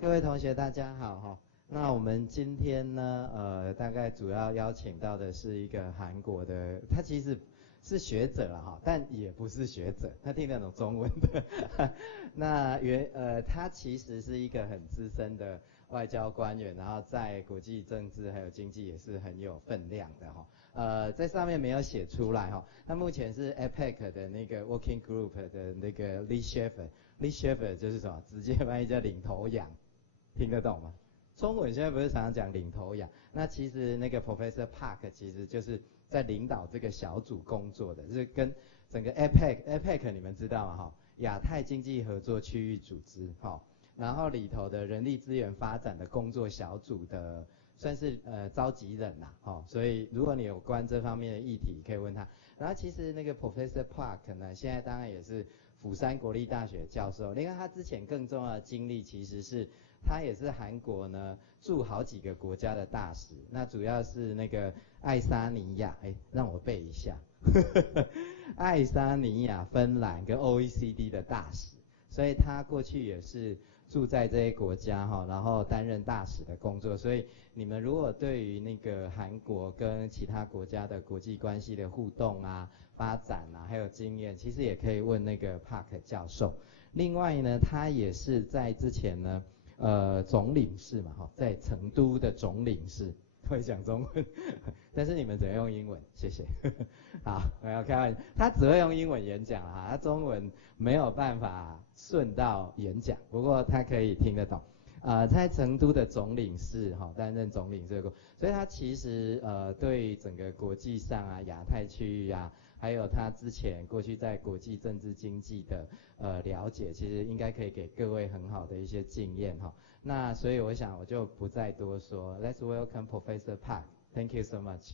各位同学大家好哈。那我们今天呢，大概主要邀请到的是一个韩国的，他其实是学者了哈，但也不是学者，他听得懂中文的。那他其实是一个很资深的外交官员，然后在国际政治还有经济也是很有分量的哈。在上面没有写出来哈。他目前是 APEC 的那个 Working Group 的那个 Lead Shepherd。Lead Shepherd 就是什么？直接翻译叫领头羊，听得懂吗？中文现在不是常常讲领头羊？那其实那个 Professor Park 其实就是在领导这个小组工作的，就是跟整个 APEC 你们知道吗？哈，亚太经济合作区域组织，哈，然后里头的人力资源发展的工作小组的，算是召集人呐，哈，所以如果你有关这方面的议题，可以问他。然后其实那个 Professor Park 呢，现在当然也是釜山国立大学教授。另外他之前更重要的经历，其实是他也是韩国呢驻好几个国家的大使，那主要是那个爱沙尼亚，让我背一下，爱沙尼亚、芬兰跟 OECD 的大使，所以他过去也是住在这些国家哈，然后担任大使的工作。所以你们如果对于那个韩国跟其他国家的国际关系的互动啊、发展啊，还有经验，其实也可以问那个 Park 教授。另外呢，他也是在之前呢，总领事嘛，哈，在成都的总领事，会讲中文，但是你们只会用英文，谢谢。好，我要开玩笑，他只会用英文演讲哈，他中文没有办法顺道演讲，不过他可以听得懂。在成都的总领事哈，担任总领事，所以他其实对整个国际上啊、亚太区域啊，还有他之前过去在国际政治经济的了解，其实应该可以给各位很好的一些经验哈。那所以我想我就不再多说。Let's welcome Professor Park. Thank you so much.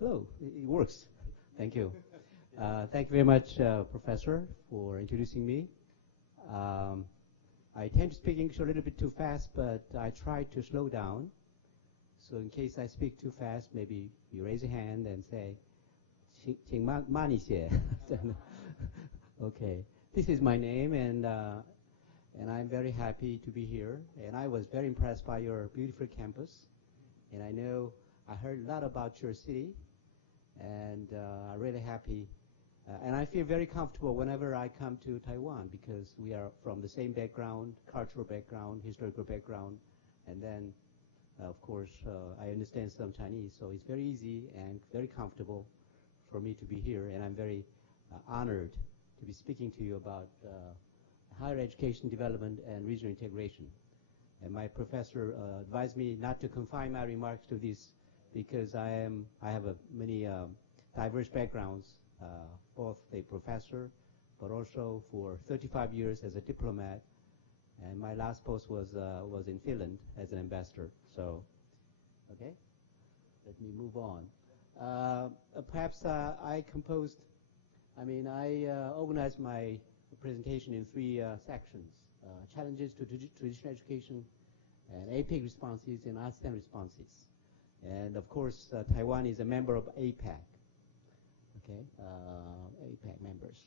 Hello. It works. Thank you. Thank you very much, Professor, for introducing me. I tend to speak English a little bit too fast, but I try to slow down. So in case I speak too fast, maybe you raise your hand and say, 请慢一些. Okay. This is my name, and I'm very happy to be here. And I was very impressed by your beautiful campus. And I heard a lot about your city, and I'm really happy. And I feel very comfortable whenever I come to Taiwan because we are from the same background, cultural background, historical background. And then, of course, I understand some Chinese, so it's very easy and very comfortable for me to be here. And I'm very honored to be speaking to you about higher education development and regional integration. And my professor advised me not to confine my remarks to this because I have many diverse backgrounds, both a professor, but also for 35 years as a diplomat, and my last post was in Finland as an ambassador. So, okay, let me move on. Perhaps I organized my presentation in three sections: challenges to traditional education, and APEC responses, and ASEAN responses. And of course, Taiwan is a member of APEC. Okay, APEC members,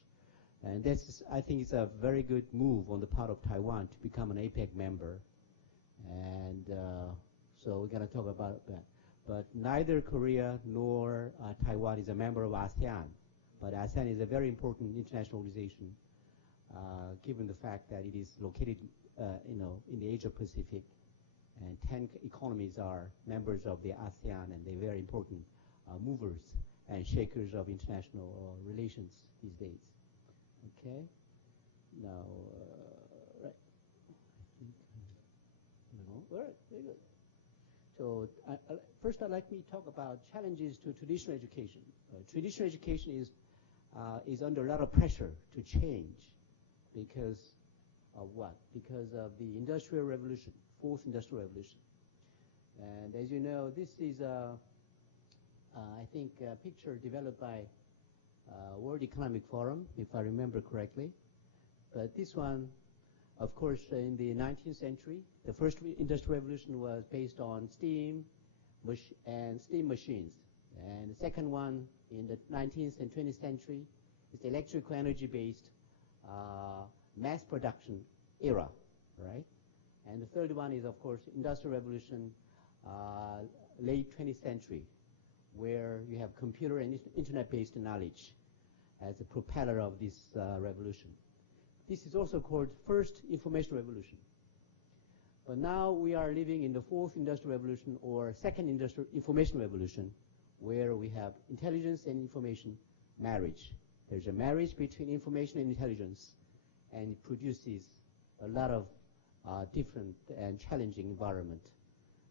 and I think it's a very good move on the part of Taiwan to become an APEC member. And so we're going to talk about that. But neither Korea nor Taiwan is a member of ASEAN. But ASEAN is a very important international organization, given the fact that it is located, in the Asia Pacific. And 10 economies are members of the ASEAN, and they're very important movers and shakers of international relations these days. Okay. Now, right. No. All right. Very good. So first, I'd like me to talk about challenges to traditional education. Traditional education is under a lot of pressure to change because of what? Because of the Industrial Revolution. Fourth Industrial Revolution. And as you know, this is, I think, a picture developed by World Economic Forum, if I remember correctly. But this one Of course, in the 19th century, the first industrial revolution was based on steam and steam machines. And the second one in the 19th and 20th century is electrical energy-based mass production era, right? And the third one is, of course, industrial revolution, late 20th century, where you have computer and internet-based knowledge as a propeller of this revolution. This is also called first information revolution. But now we are living in the fourth industrial revolution, or second industrial information revolution, where we have intelligence and information marriage. There's a marriage between information and intelligence, and it produces a lot of different and challenging environment.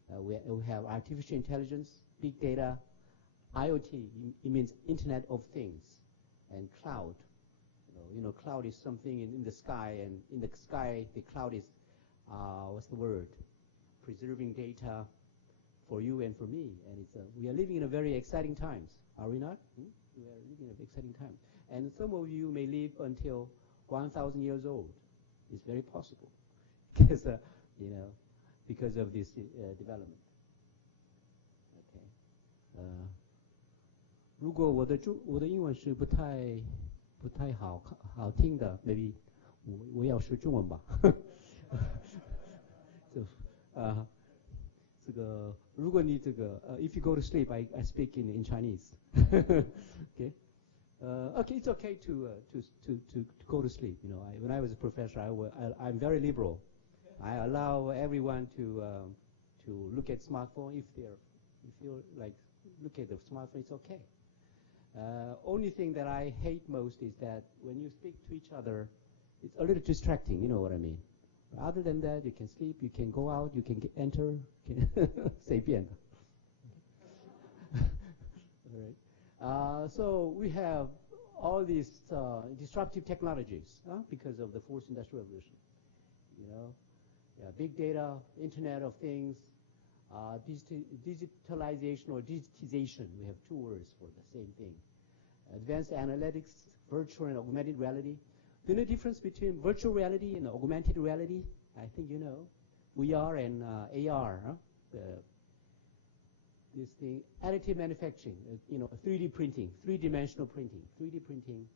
We have artificial intelligence, big data, IoT, it means Internet of Things, and cloud. You know, cloud is something in the sky, and in the sky, the cloud is, what's the word? Preserving data for you and for me. And it's we are living in a very exciting times, are we not? We are living in exciting times. And some of you may live until 1,000 years old. It's very possible, because you know, because of this development. Okay. 如果我的英文是不太好听的 ，maybe 我要学中文吧。这个如果你这个if you go to sleep, I speak in Chinese. Okay. Okay, it's okay to go to sleep. You know, when I was a professor, I'm very liberal. I allow everyone to look at smartphone if you like look at the smartphone. It's okay. Only thing that I hate most is that when you speak to each other, it's a little distracting. You know what I mean? Other than that, you can sleep, you can go out, you can enter, 随便. All right. So we have all these disruptive technologies because of the fourth industrial revolution. You know, big data, Internet of Things, digitalization or digitization. We have two words for the same thing. Advanced analytics, virtual and augmented reality. Do you know the difference between virtual reality and augmented reality? I think you know. VR and AR. This thing, additive manufacturing, you know, 3D printing, three-dimensional printing, 3D printing,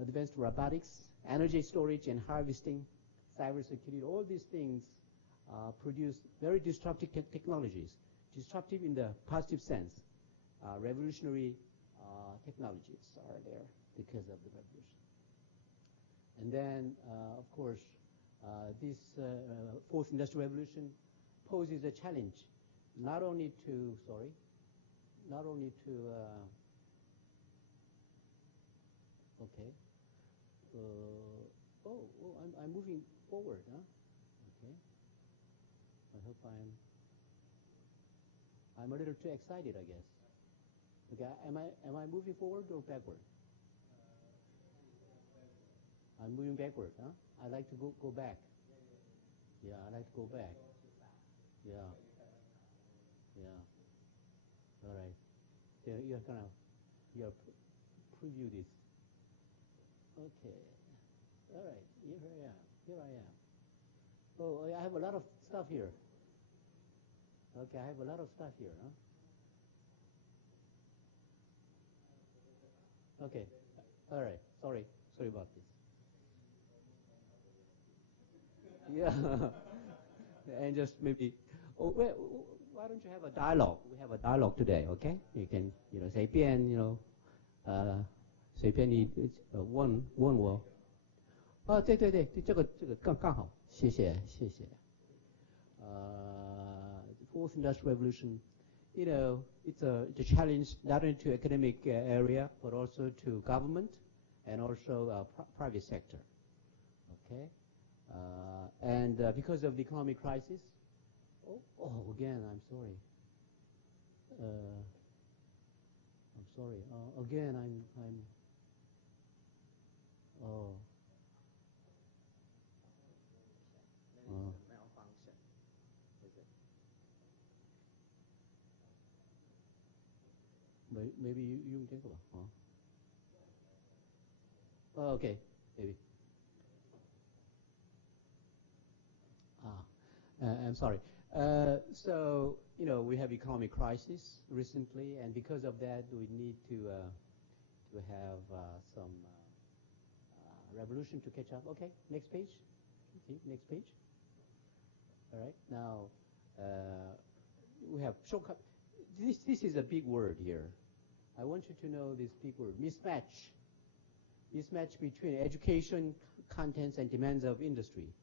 advanced robotics, energy storage and harvesting, cybersecurity. All these things produce very disruptive technologies. Disruptive in the positive sense. Revolutionary technologies are there because of the revolution. And then, of course, this fourth industrial revolution poses a challenge, not only to, okay. I'm moving forward, huh? Okay. I hope I'm a little too excited, I guess. Okay, am I moving forward or backward? I'm moving backward, huh? I like to go back. Yeah, I like to go back. Yeah. All right. You're preview this. Okay. All right. Here I am. Oh, I have a lot of stuff here. Okay, I have a lot of stuff here, huh? Okay. All right. Sorry about this. Yeah. And just maybe. Oh, well, why don't you have a dialogue? We have a dialogue today, okay? You can, you know, 随便, you know, 随便你问我. 对，这个刚好，谢谢。Fourth industrial revolution, you know, it's a challenge not only to academic area but also to government and also private sector. Okay, and because of the economic crisis. Again, I'm sorry. Again, I'm. Malfunction. Is it? Maybe you can think about. Okay, maybe. I'm sorry. So, we have economic crisis recently, and because of that, we need to have some revolution to catch up. Okay, next page. Okay, next page. All right, now we have shortcut. This is a big word here. I want you to know this big word, mismatch. Mismatch between education contents and demands of industry.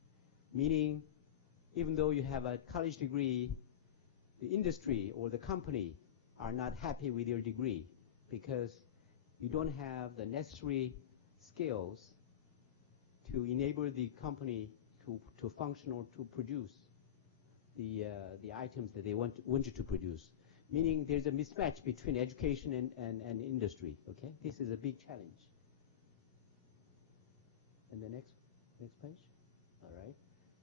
Meaning, even though you have a college degree, the industry or the company are not happy with your degree because you don't have the necessary skills to enable the company to function or to produce the items that they want you to produce. Meaning there's a mismatch between education and industry, okay? This is a big challenge. And the next page? All right.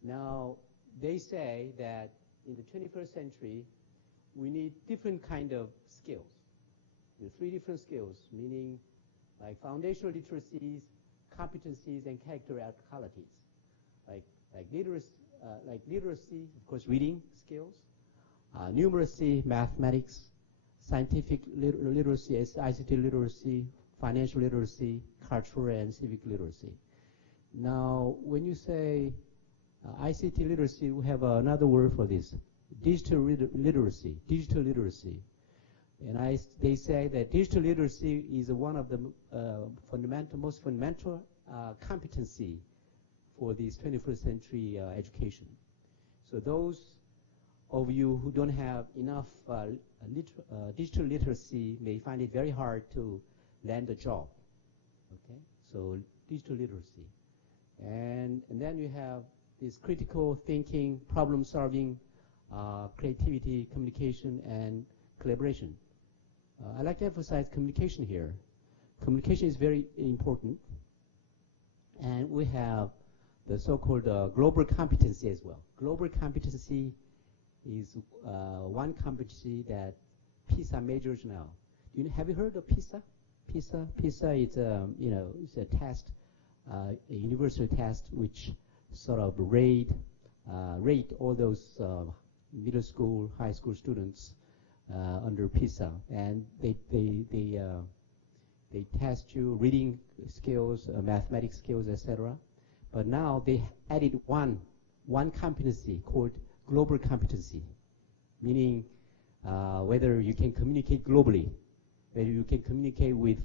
Now, they say that in the 21st century, we need different kind of skills. Three different skills, meaning like foundational literacies, competencies, and character qualities. Like literacy, of course, reading skills, numeracy, mathematics, scientific literacy, ICT literacy, financial literacy, cultural and civic literacy. Now, when you say ICT literacy, we have another word for this, digital literacy. And they say that digital literacy is one of the most fundamental competency for this 21st century education. So those of you who don't have enough digital literacy may find it very hard to land a job. Okay, so digital literacy. And then you have this critical thinking, problem solving, creativity, communication, and collaboration. I like to emphasize communication here. Communication is very important. And we have the so-called global competency as well. Global competency is one competency that PISA measures now. Have you heard of PISA? PISA is it's a test, a universal test which sort of rate all those middle school, high school students under PISA, and they test you reading skills, mathematics skills, etc. But now they added one competency called global competency, meaning whether you can communicate globally, whether you can communicate with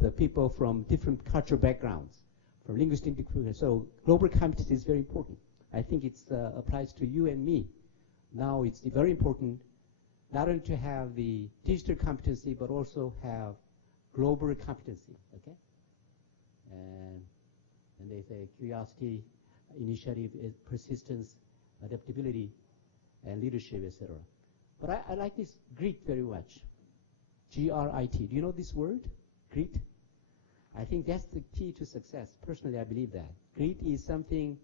the people from different cultural backgrounds, from linguistic backgrounds. So global competency is very important. I think it applies to you and me. Now it's very important not only to have the digital competency, but also have global competency, okay? And they say curiosity, initiative, persistence, adaptability, and leadership, etc. But I like this grit very much. G-R-I-T. Do you know this word? Grit? I think that's the key to success. Personally, I believe that. Grit is something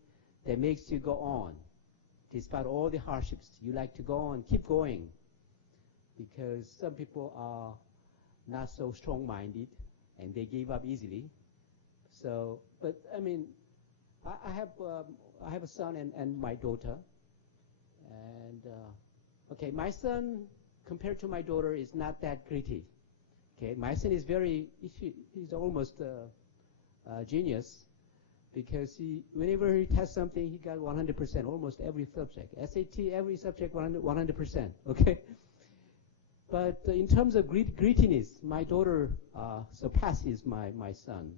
that makes you go on. Despite all the hardships, you like to go on, keep going. Because some people are not so strong-minded, and they give up easily. So, but I mean, I have a son and my daughter, and okay, my son compared to my daughter is not that gritty. Okay, my son is he's almost a genius, because whenever he tests something, he got 100%, almost every subject. SAT, every subject 100%. Okay. But in terms of grittiness, my daughter surpasses my son.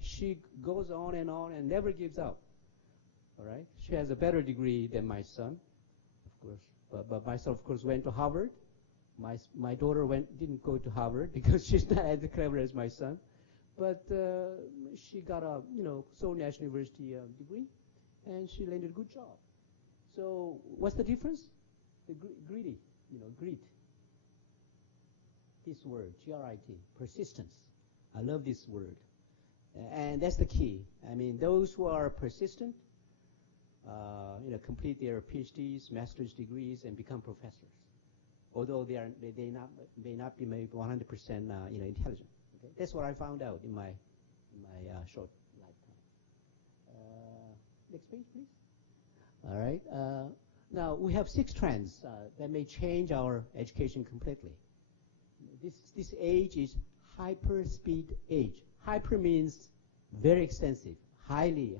She goes on and never gives up. All right? She has a better degree than my son, of course. But my son, of course, went to Harvard. My daughter didn't go to Harvard because she's not as clever as my son. But she got a Seoul National University degree, and she landed a good job. So what's the difference? The grit. This word, G-R-I-T, persistence. I love this word. And that's the key. I mean, those who are persistent, complete their PhDs, master's degrees, and become professors. Although they may not be maybe 100% intelligent. Okay? That's what I found out in my short lifetime. Next page, please. All right. Now, we have 6 trends that may change our education completely. This age is hyper-speed age. Hyper means very extensive, highly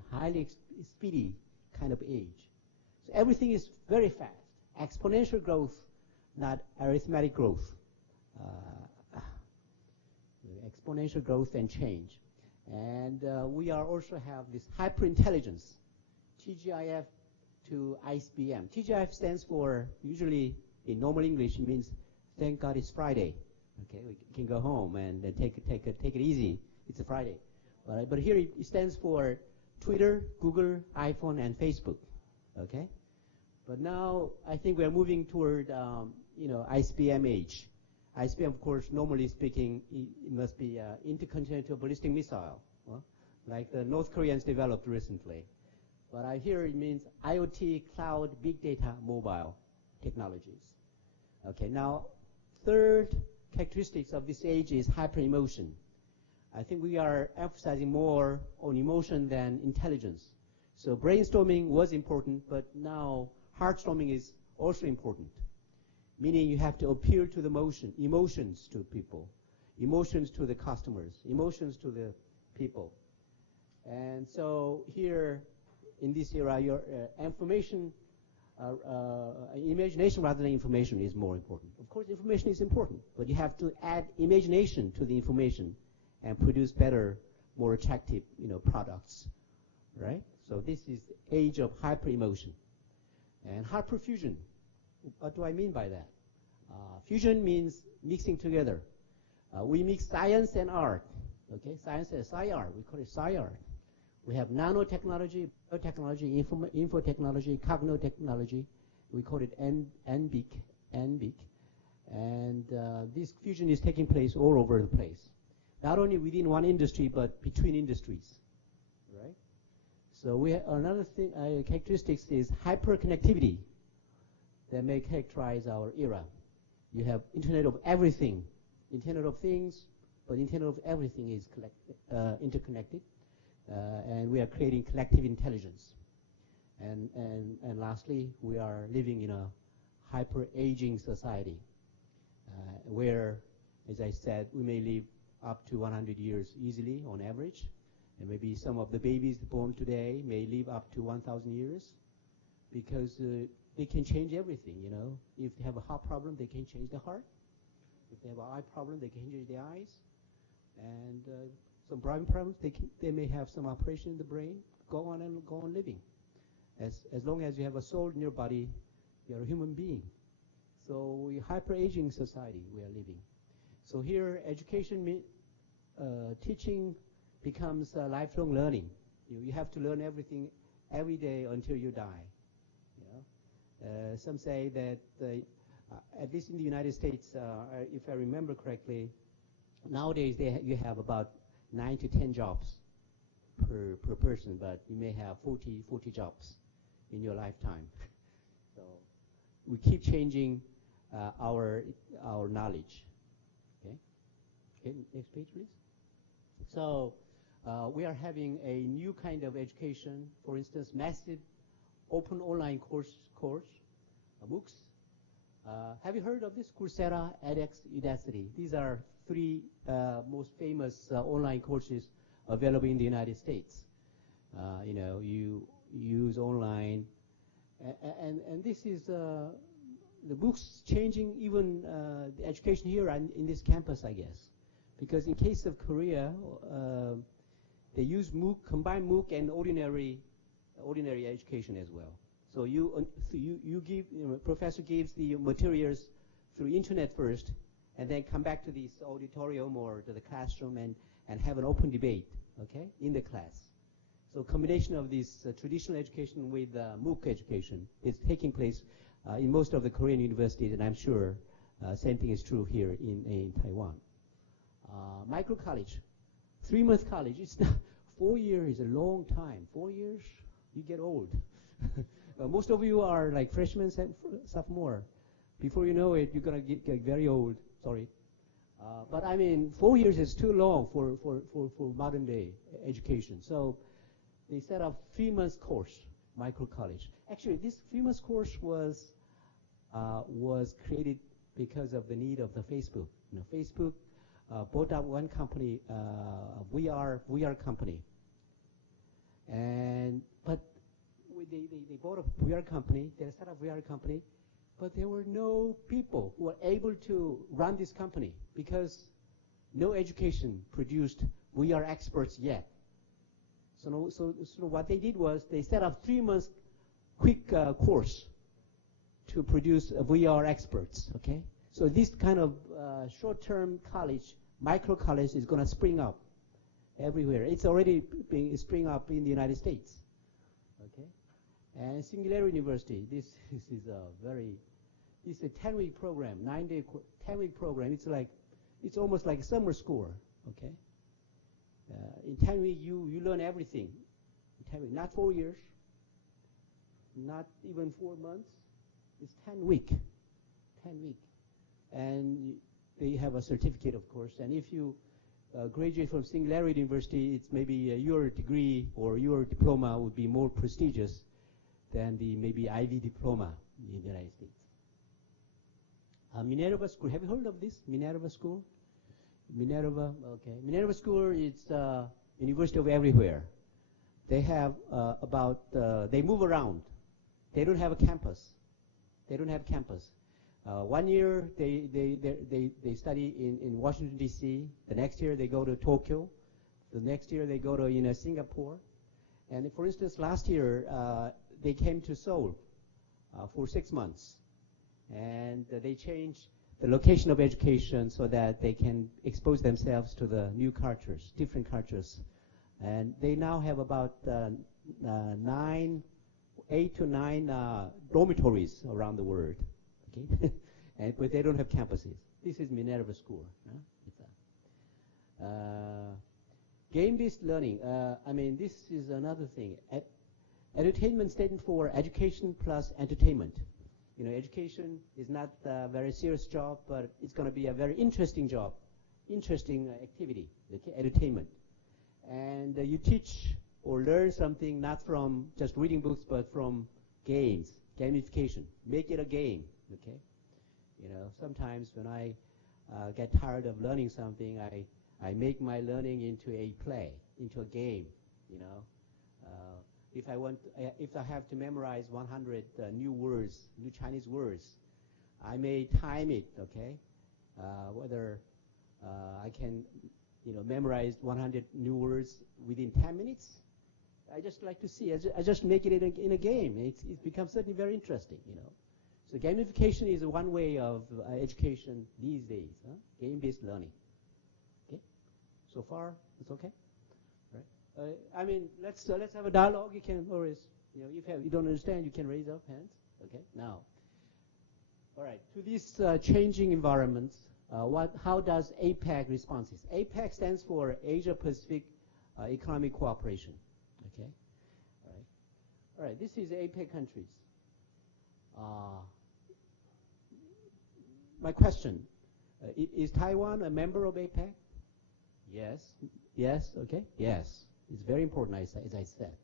speedy kind of age. So everything is very fast. Exponential growth, not arithmetic growth. Exponential growth and change. And we are also have this hyper-intelligence, TGIF to ICBM. TGIF stands for, usually in normal English, it means thank God it's Friday. Okay, we can go home and take it easy. It's a Friday. But here it stands for Twitter, Google, iPhone, and Facebook. Okay, but now I think we are moving toward ICBM age. ICBM, of course, normally speaking, it must be intercontinental ballistic missile, like the North Koreans developed recently. But I hear it means IoT, cloud, big data, mobile technologies. Okay, now third characteristics of this age is hyper-emotion. I think we are emphasizing more on emotion than intelligence. So brainstorming was important, but now heartstorming is also important. Meaning you have to appeal to the emotions to people, emotions to the customers, emotions to the people. And so here in this era, your imagination rather than information is more important. Of course, information is important, but you have to add imagination to the information and produce better, more attractive, products, right? So this is the age of hyper-emotion. And hyperfusion, what do I mean by that? Fusion means mixing together. We mix science and art, okay? Science and sci-art, we call it sci-art. We have nanotechnology, biotechnology, infotechnology, cognotechnology. We call it NBIC. And this fusion is taking place all over the place. Not only within one industry, but between industries, right? So we have another thing, characteristics is hyperconnectivity that may characterize our era. You have Internet of Everything, Internet of Things, but Internet of Everything is interconnected. And we are creating collective intelligence. And lastly, we are living in a hyper-aging society where, as I said, we may live up to 100 years easily on average. And maybe some of the babies born today may live up to 1,000 years because they can change everything, If they have a heart problem, they can change the heart. If they have an eye problem, they can change the eyes. And some brain problems, they may have some operation in the brain, go on living. As long as you have a soul in your body, you're a human being. So we hyper-aging society we are living. So here education, teaching becomes lifelong learning. You have to learn everything every day until you die. Some say that, at least in the United States, if I remember correctly, nowadays you have about 9 to 10 jobs per person, but you may have 40 jobs in your lifetime. So we keep changing our knowledge. Okay, next page, please. So we are having a new kind of education. For instance, massive open online course, MOOCs. Have you heard of this? Coursera, edX, Udacity. These are 3 most famous online courses available in the United States. You use online, and this is the books changing even the education here in this campus, I guess, because in case of Korea, they use MOOC, combined MOOC and ordinary education as well. So you give, professor gives the materials through internet first, and then come back to this auditorium or to the classroom and have an open debate, okay, in the class. So combination of this traditional education with MOOC education is taking place in most of the Korean universities, and I'm sure same thing is true here in Taiwan. Micro college, 3-month college. It's not 4 years is a long time. 4 years, you get old. Most of you are like freshmen, sophomore. Before you know it, you're gonna get very old. Sorry, but I mean, 4 years is too long for modern day education. So they set up 3-month course, micro college. Actually, this famous course was created because of the need of the Facebook. You know, Facebook bought out one company, VR company, but they bought a VR company. They set up a VR company, but there were no people who were able to run this company because no education produced VR experts yet. So what they did was they set up 3 months quick course to produce VR experts. Okay, so this kind of short-term college, micro college, is going to spring up everywhere. It's already spring up in the United States. Okay, and Singularity University. This is a it's a 10-week program, 10-week program. It's almost like summer school. Okay. In 10 weeks, you learn everything. In 10 weeks, not 4 years, not even 4 months. It's 10 week, 10 week, and they have a certificate, of course. And if you graduate from Singularity University, it's maybe your degree or your diploma would be more prestigious than the maybe Ivy diploma in the United States. Minerva School. Have you heard of this Minerva School? Minerva, okay. Minerva School is university of everywhere. They have they move around. They don't have a campus. They don't have campus. 1 year they study in Washington D.C. The next year they go to Tokyo. The next year they go to Singapore. And for instance, last year they came to Seoul for 6 months, and they changed the location of education so that they can expose themselves to the new cultures, different cultures. And they now have about 8 to 9 dormitories around the world. Okay, but they don't have campuses. This is Minerva School. Game-based learning. I mean, this is another thing. Edutainment stands for education plus entertainment. You know, education is not a very serious job, but it's going to be a very interesting job, interesting activity, okay, edutainment. And you teach or learn something not from just reading books, but from games, gamification. Make it a game, okay? You know, sometimes when I get tired of learning something, I make my learning into a play, into a game, you know. If I have to memorize 100 new words, new Chinese words, I may time it, okay? Whether I can, memorize 100 new words within 10 minutes. I just like to see. I just make it in a game. It becomes certainly very interesting, you know. So gamification is one way of education these days, huh? Game-based learning. Okay. So far, it's okay. I mean, let's have a dialogue. You can always, if you don't understand, you can raise up hands. Okay. Now, all right. To these changing environments, how does APEC respond? APEC stands for Asia Pacific Economic Cooperation. Okay. All right. This is APEC countries. My question: is Taiwan a member of APEC? Yes. Yes. Okay. Yes. It's very important, as I said.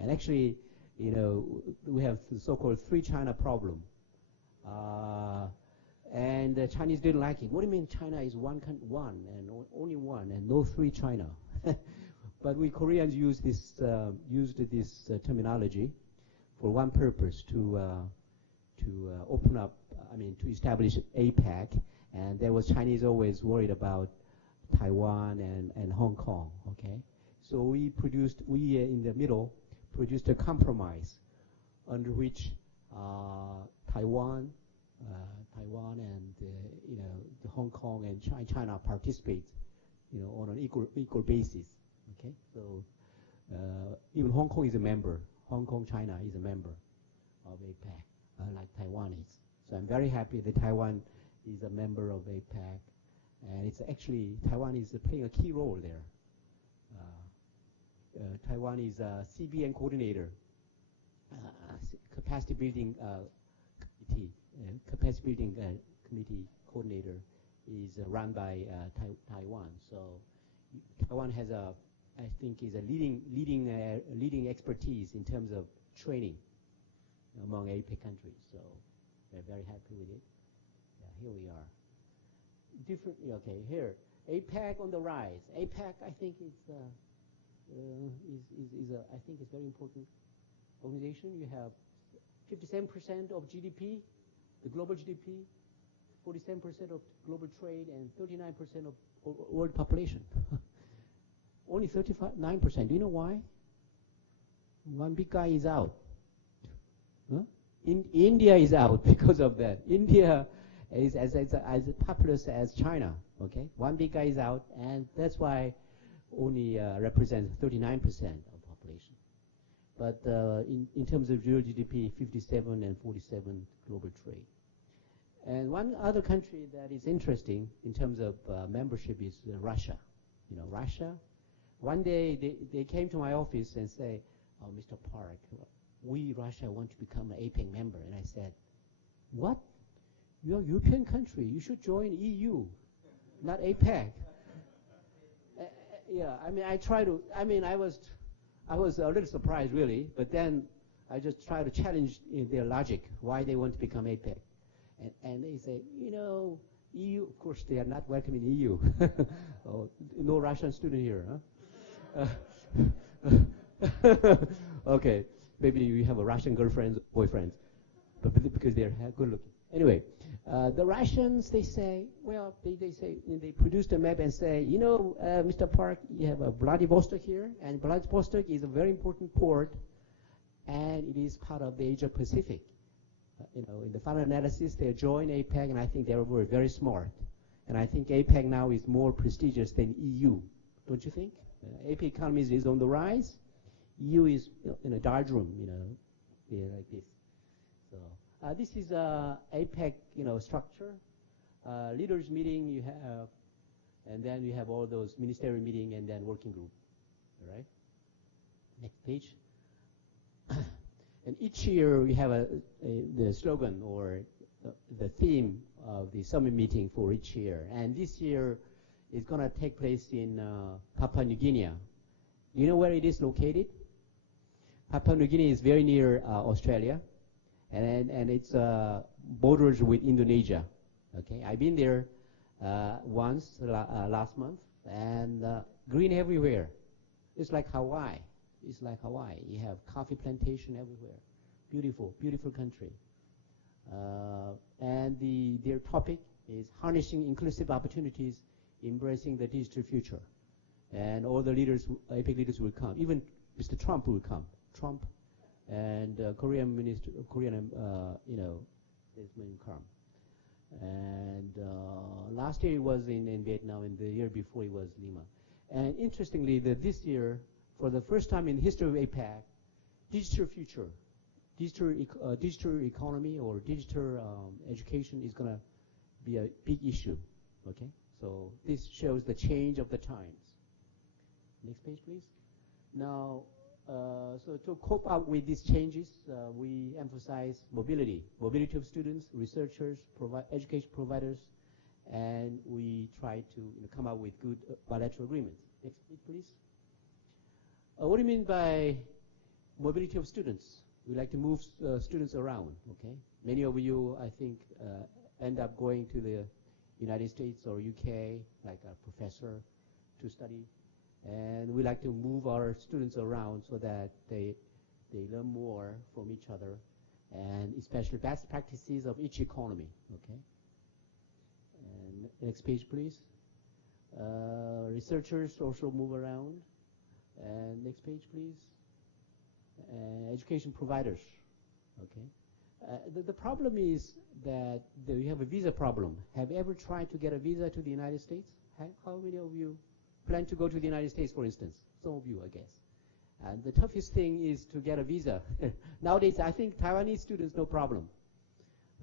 And actually, we have the so-called three China problem. And the Chinese didn't like it. What do you mean China is one and only one and no three China? But we Koreans used this terminology for one purpose, to open up, to establish APEC. And there was Chinese always worried about Taiwan and Hong Kong, okay? So we in the middle produced a compromise under which Taiwan and the Hong Kong and China participate, on an equal basis. Okay, so even Hong Kong is a member. Hong Kong, China is a member of APEC, like Taiwan is. So I'm very happy that Taiwan is a member of APEC, and it's actually Taiwan is playing a key role there. Taiwan is a CBN coordinator, capacity building committee coordinator is run by Taiwan. So Taiwan has a I think is a leading expertise in terms of training among APEC countries. So we're very happy with it. Yeah, here we are. Okay, here. APEC on the rise. APEC, I think, is I think it's very important organization. You have 57% of GDP, the global GDP, 47% of global trade, and 39% of world population. Only 39%. Do you know why? One big guy is out. Huh? India is out because of that. India is as populous as China. Okay, one big guy is out, and that's why only represents 39% of population. But in terms of real GDP, 57 and 47 global trade. And one other country that is interesting in terms of membership is Russia. You know, Russia. One day they came to my office and say, "Oh, Mr. Park, we Russia want to become an APEC member." And I said, "What? You're a European country. You should join EU, not APEC." Yeah, I mean, I was a little surprised, really, but then I just try to challenge their logic, why they want to become APEC. And they say, you know, EU, of course, they are not welcome in EU. Oh, no Russian student here, huh? Okay, maybe you have a Russian girlfriend, boyfriend, but because they're good looking. Anyway, the Russians, they say, well, they produced a map and say, you know, Mr. Park, you have a Vladivostok here, and Vladivostok is a very important port, and it is part of the Asia Pacific. You know, in the final analysis, they joined APEC, and I think they were very smart. And I think APEC now is more prestigious than EU, don't you think? APEC economy is on the rise. EU is in a doldrum, you know, like this. So this is APEC, you know, structure. Leaders meeting you have, and then you have all those ministerial meeting and then working group. All right. Next page. And each year we have the slogan or the theme of the summit meeting for each year. And this year is going to take place in Papua New Guinea. Do you know where it is located? Papua New Guinea is very near Australia, and it's borders with Indonesia. Okay, I've been there once last month, and green everywhere. It's like Hawaii. It's like Hawaii. You have coffee plantation everywhere. Beautiful, beautiful country. And their topic is harnessing inclusive opportunities, embracing the digital future. And all the leaders, APEC leaders will come. Even Mr. Trump will come. Trump and Korean minister, you know, this will come. And last year it was in Vietnam, and the year before it was Lima. And interestingly, this year, for the first time in the history of APEC, digital future, digital economy or digital education is going to be a big issue. Okay, so this shows the change of the times. Next page, please. Now, so to cope up with these changes, we emphasize mobility of students, researchers, education providers, and we try to come up with good bilateral agreements. Next page, please. What do you mean by mobility of students? We like to move students around, okay? Many of you, I think, end up going to the United States or UK, like a professor, to study. And we like to move our students around so that they learn more from each other, and especially best practices of each economy, okay? And next page, please. Researchers also move around. And next page, please. Education providers, okay? The problem is that we have a visa problem. Have you ever tried to get a visa to the United States? How many of you plan to go to the United States, for instance? Some of you, I guess. And the toughest thing is to get a visa. Nowadays, I think Taiwanese students, no problem.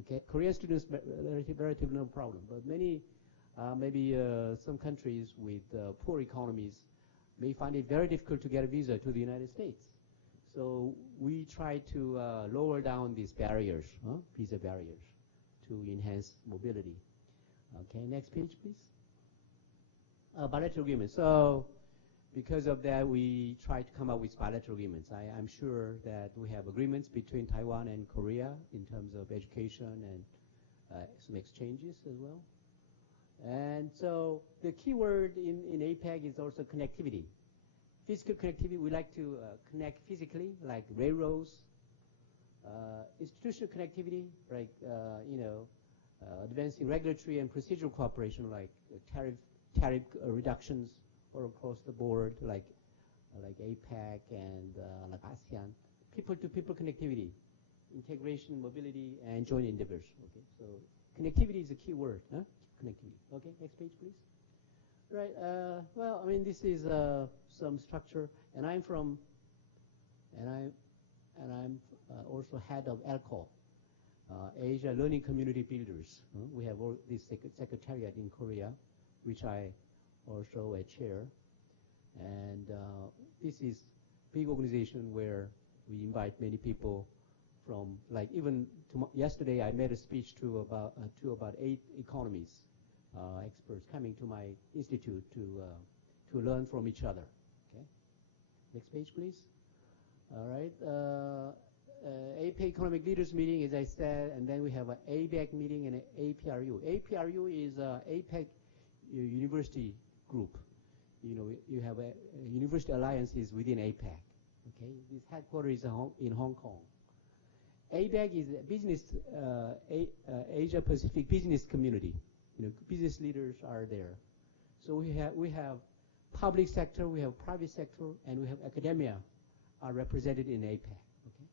Okay, Korean students, relatively no problem. But many, maybe some countries with poor economies may find it very difficult to get a visa to the United States. So we try to lower down these barriers, visa barriers, to enhance mobility. Okay, next page, please. Bilateral agreement. So because of that, we try to come up with bilateral agreements. I'm sure that we have agreements between Taiwan and Korea in terms of education and some exchanges as well. And so the key word in APEC is also connectivity. Physical connectivity, we like to connect physically, like railroads. Institutional connectivity, like, advancing regulatory and procedural cooperation, like tariff reductions or across the board, like APEC and like ASEAN. People-to-people connectivity, integration, mobility, and joint endeavors. Okay, so connectivity is a key word. Huh? Connectivity. Okay, next page, please. Right. Well, I mean, this is some structure, and I'm also head of ALCO, Asia Learning Community Builders. We have all this secretariat in Korea, which I also chair. And this is big organization where we invite many people from, like, even yesterday I made a speech to about 8 economies, experts coming to my institute to learn from each other. Okay, next page, please. All right, APEC Economic Leaders Meeting, as I said, and then we have an ABEC meeting and an APRU. APRU is APEC University Group. You know, you have a university alliances within APEC. Okay, this headquarters is in Hong Kong. ABEC is a business, Asia Pacific business community. You know, business leaders are there. So we have public sector, we have private sector, and we have academia are represented in APEC. Okay,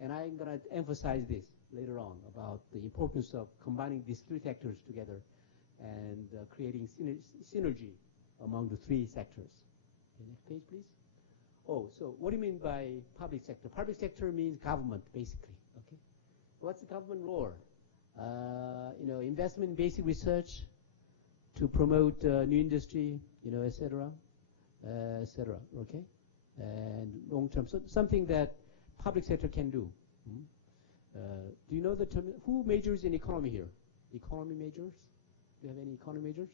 and I'm going to emphasize this later on about the importance of combining these three sectors together and creating synergy among the three sectors. Okay, next page, please. Oh, so what do you mean by public sector? Public sector means government, basically. Okay, what's the government role? You know, investment in basic research to promote new industry, you know, etc., etc. Okay, and long term, so something that public sector can do. Do you know the term? Who majors in economy here? Economy majors? Do you have any economy majors?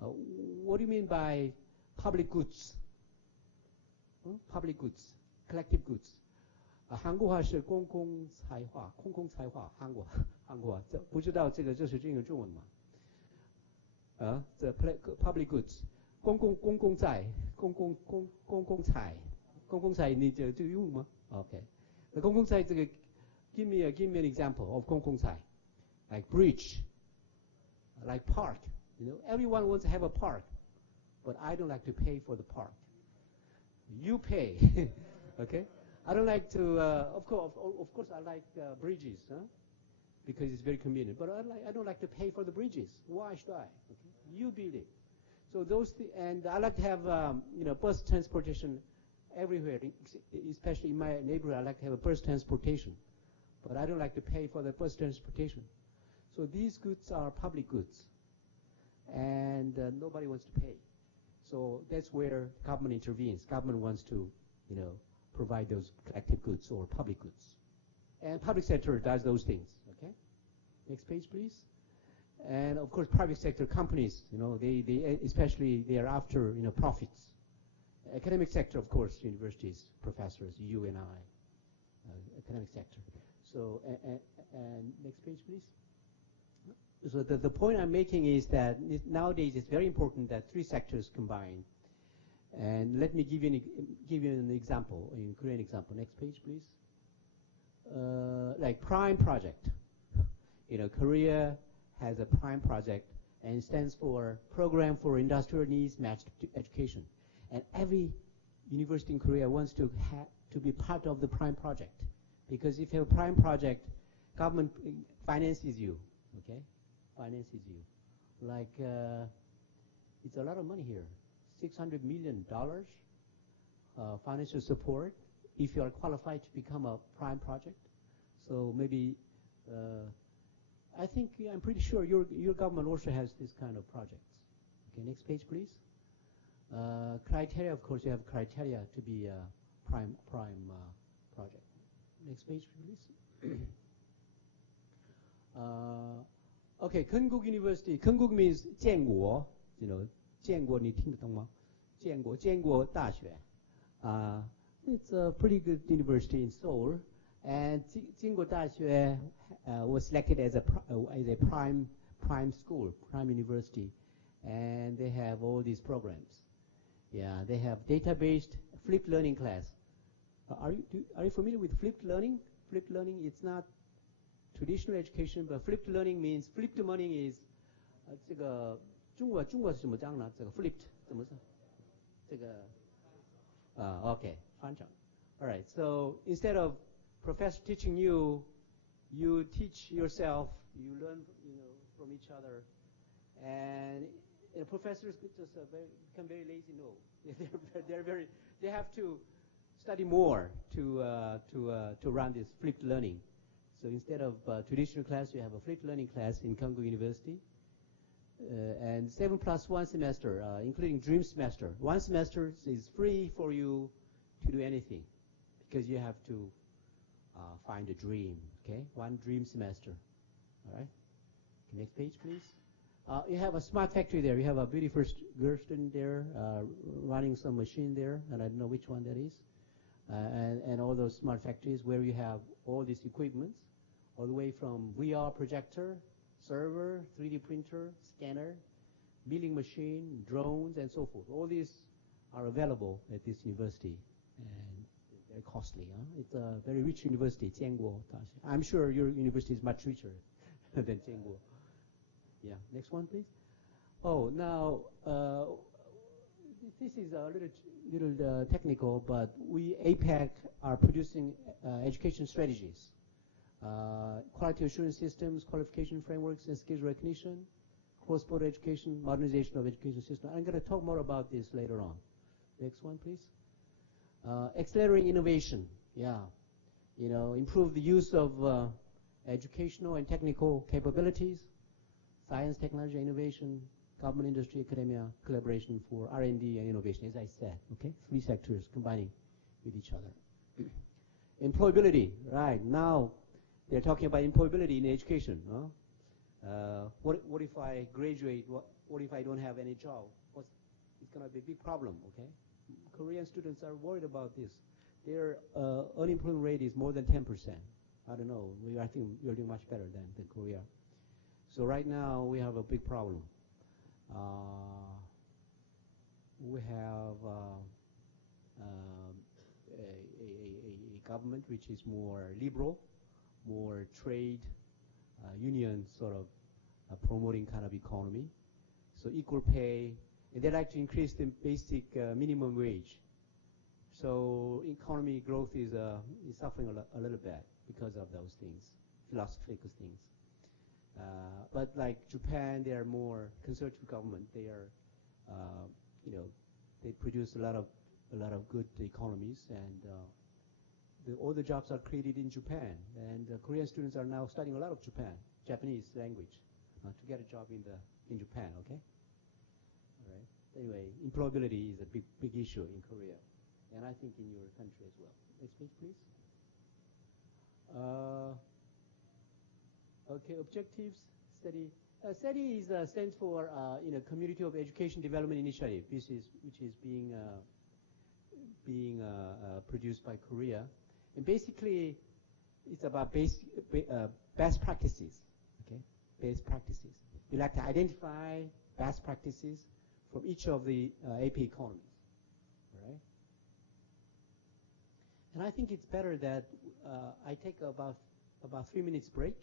What do you mean by public goods? Public goods, collective goods. 韩国话是公共财化，公共财化，韩国话，这不知道这个这是这个中文吗？the public goods， 公共债，公共财，你这个用吗 ？OK， 那公共债这个 give me an example of 公共财 ，like bridge, like park. You know, everyone wants to have a park, but I don't like to pay for the park. You pay, okay? I don't like to. Of course, I like bridges, because it's very convenient. But I don't like to pay for the bridges. Why should I? Okay? You build it. So those, and I like to have bus transportation everywhere, especially in my neighborhood. I like to have a bus transportation, but I don't like to pay for the bus transportation. So these goods are public goods, and nobody wants to pay. So that's where government intervenes. Government wants to, provide those collective goods or public goods. And public sector does those things, okay? Next page, please. And of course, private sector companies, they especially they are after, profits. Academic sector, of course, universities, professors, you and I, academic sector. So, and next page, please. So the point I'm making is that nowadays it's very important that three sectors combine. And let me give you an example, a Korean example. Next page, please. Like PRIME project. Korea has a PRIME project, and it stands for Program for Industrial Needs Matched Education. And every university in Korea wants to be part of the PRIME project, because if you have a PRIME project, government finances you, okay? Finances you. Like, it's a lot of money here. $600 million financial support if you are qualified to become a PRIME project. So maybe, I'm pretty sure your government also has this kind of projects. Okay, next page, please. Criteria, of course, you have criteria to be a PRIME project. Next page, please. Okay, Konkuk University. Konkuk means 建国, 建国, 你听得懂吗? Jianguo Daxue. It's a pretty good university in Seoul, and Jianguo Daxue was selected as a prime school, prime university, and they have all these programs. Yeah, they have data-based flipped learning class. Are you familiar with flipped learning? Flipped learning, it's not traditional education, but flipped learning means flipped learning is 这个中国是怎么讲呢？这个 flipped 怎么说？这个okay, 翻转。All right, so instead of professor teaching you, you teach yourself. You learn, from each other, and professors just become very lazy. No, they have to study more to run this flipped learning. So instead of traditional class, you have a flipped learning class in Konkuk University, and 7+1 semester, including dream semester. One semester is free for you to do anything, because you have to find a dream. Okay, one dream semester. All right. Next page, please. You have a smart factory there. You have a beautiful girl student there running some machine there, and I don't know which one that is. And all those smart factories where you have all these equipments, all the way from VR projector, server, 3D printer, scanner, milling machine, drones, and so forth. All these are available at this university, and they're costly. It's a very rich university, Jianguo Daxue. I'm sure your university is much richer than Jianguo. Yeah, next one, please. Oh, now, this is a little technical, but we, APAC, are producing education strategies, quality assurance systems, qualification frameworks, and skills recognition, cross-border education, modernization of education system. I'm going to talk more about this later on. Next one, please. Accelerating innovation, yeah. Improve the use of educational and technical capabilities, science, technology, innovation, government, industry, academia, collaboration for R&D and innovation, as I said, okay? 3 sectors combining with each other. Employability, right? Now they're talking about employability in education. What if I graduate? What if I don't have any job? It's going to be a big problem, okay? Korean students are worried about this. Their unemployment rate is more than 10%. I don't know. I think we're doing much better than Korea. So right now we have a big problem. We have a government which is more liberal, more trade union sort of promoting kind of economy. So equal pay, and they like to increase the basic minimum wage. So economy growth is suffering a little bit because of those things, philosophical things. But like Japan, they are more conservative government. They are, they produce a lot of good economies, and all the jobs are created in Japan. And Korean students are now studying a lot of Japanese language, to get a job in Japan. Okay. All right. Anyway, employability is a big issue in Korea, and I think in your country as well. Next page, please. Okay, objectives, SETI. SETI stands for Community of Education Development Initiative, which is being produced by Korea, and basically it's about best practices. Okay, best practices. We like to identify best practices from each of the AP economies. All right. And I think it's better that I take about 3 minutes break.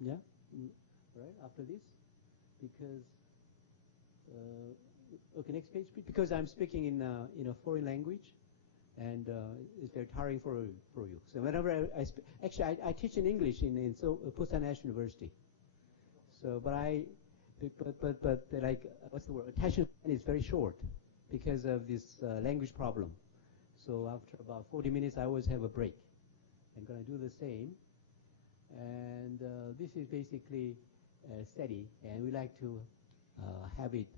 Yeah, right after this, because okay, next page, please. Because I'm speaking in a foreign language, and it's very tiring for you. So whenever actually I teach in English in Busan National University. So, but like what's the word? Attention span is very short because of this language problem. So after about 40 minutes, I always have a break. I'm going to do the same. And this is basically SETI, and we like to have it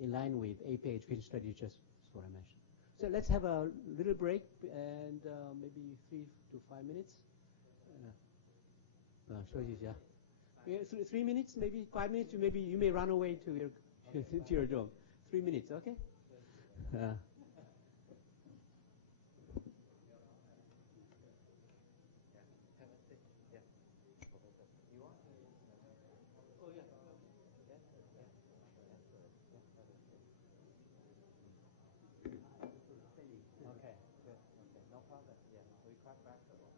in line with AP education strategy, just what I mentioned. So let's have a little break, and maybe 3 to 5 minutes. 3 minutes, maybe 5 minutes. Maybe you may run away to your job. 3 minutes, okay? Okay, good. Okay, no problem. Yeah, we come back to it.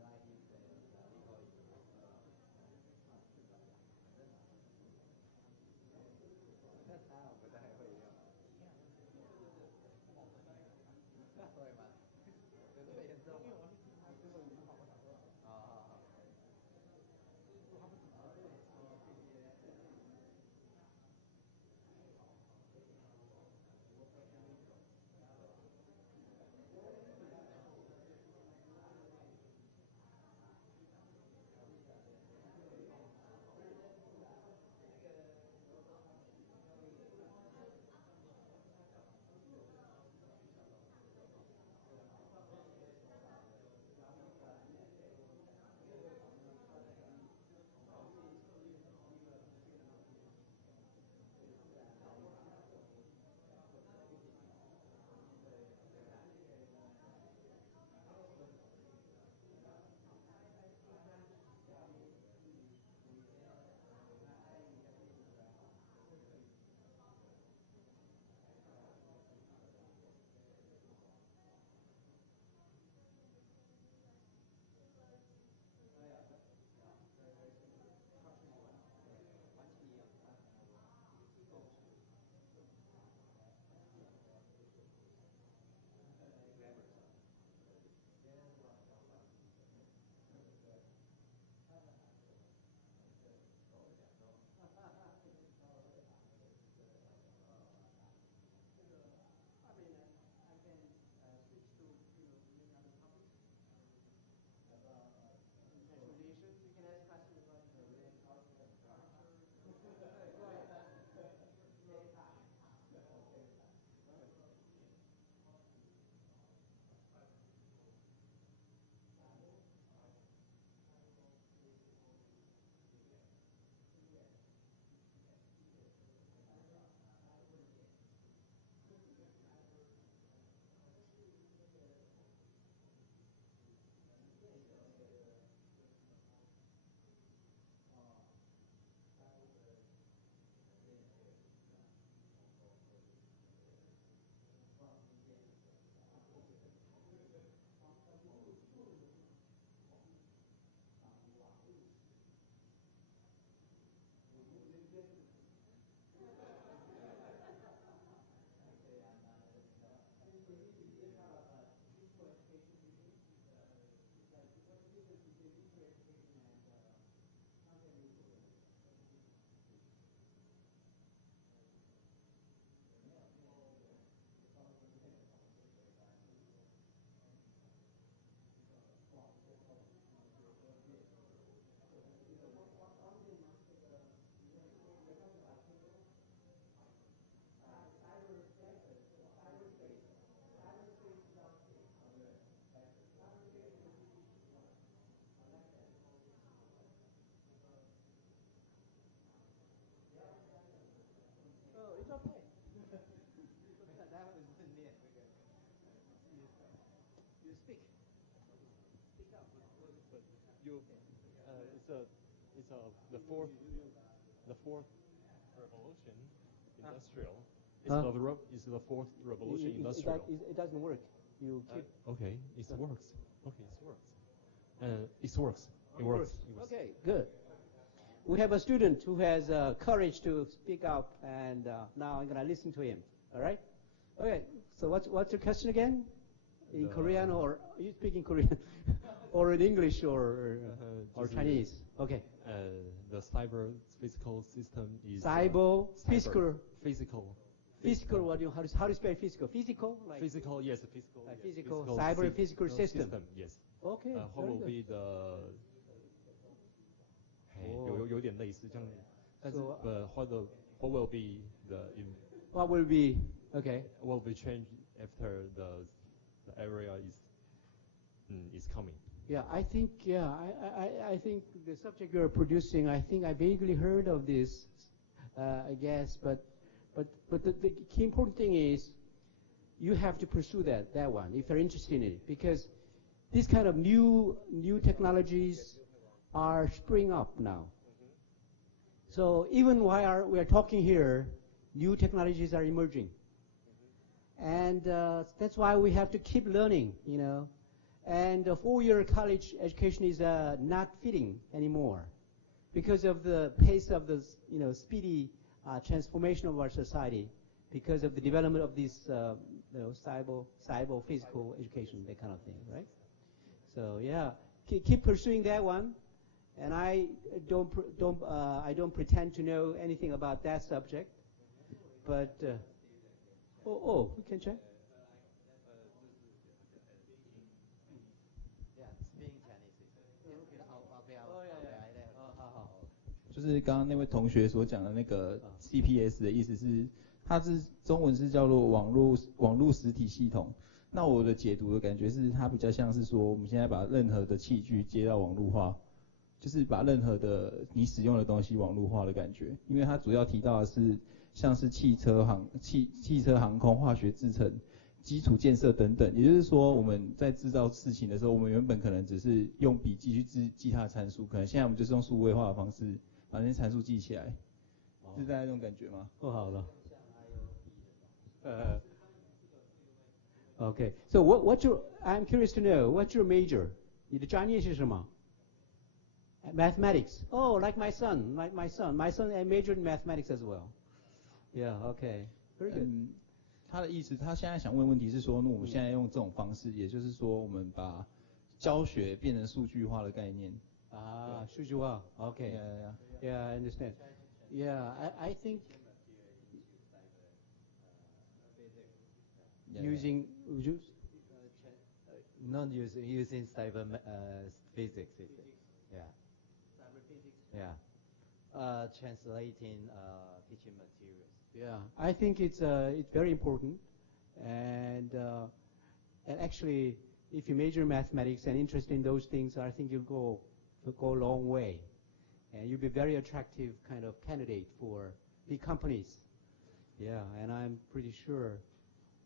Like you said, legal issue. 他不太会用，会吗？有这么严重吗？好好好。Oh, it's okay. 待会是练这个。You speak. Speak up. But you, it's the fourth revolution, industrial. It's the fourth revolution, industrial. It doesn't work. You keep. Okay, it works. Okay, it works. It works. It works. Okay, good. We have a student who has courage to speak up, and now I'm gonna listen to him. All right? Okay. So what's your question again? In Korean, or are you speaking Korean, or in English, or Chinese? Okay. The cyber physical system is Cyber physical. Physical. What do you how do you spell physical? Physical. Like Physical, yes, physical. Like yes, physical cyber physical system. Yes. Okay. What very will good. be the 有点类似这样，但是 what will be What will be okay? What will be changed after the area is coming? Yeah, I think I think the subject you're producing, I think I vaguely heard of this, I guess, but the key important thing is you have to pursue that one if you're interested in it, because these kind of new technologies are spring up now. So even while we are talking here, new technologies are emerging. And that's why we have to keep learning, you know. And the 4-year college education is not fitting anymore because of the pace of the, you know, speedy transformation of our society, because of the development of this, you know, cyber physical education, that kind of thing, right? So yeah, keep pursuing that one. And I don't pretend to know anything about that subject, but we can check.就是刚刚那位同学所讲的那个 CPS 的意思是，它是中文是叫做网络实体系统。那我的解读的感觉是，它比较像是说，我们现在把任何的器具接到网络化，就是把任何的你使用的东西网络化的感觉。因为它主要提到的是像是汽车航空、化学制程、基础建设等等。也就是说，我们在制造事情的时候，我们原本可能只是用笔记去记它的参数，可能现在我们就是用数位化的方式把那些参数记起来，是大概这种感觉吗？好了。Okay. So I'm curious to know, what's your major? 你的专业是什么？ Mathematics. Oh, like my son. My son majored in mathematics as well. Yeah. Okay. Very good. 他的意思，他现在想问问题是说，那我们现在用这种方式，也就是说，我们把教学变成数据化的概念。数据化。Okay. Yeah, I understand. Yeah, I think using not using cyber physics. Yeah. Cyber physics. Yeah. Translating teaching materials. Yeah, I think it's very important, and actually, if you major in mathematics and interested in those things, I think you'll go a long way, and you'll be very attractive kind of candidate for big companies. Yeah, and I'm pretty sure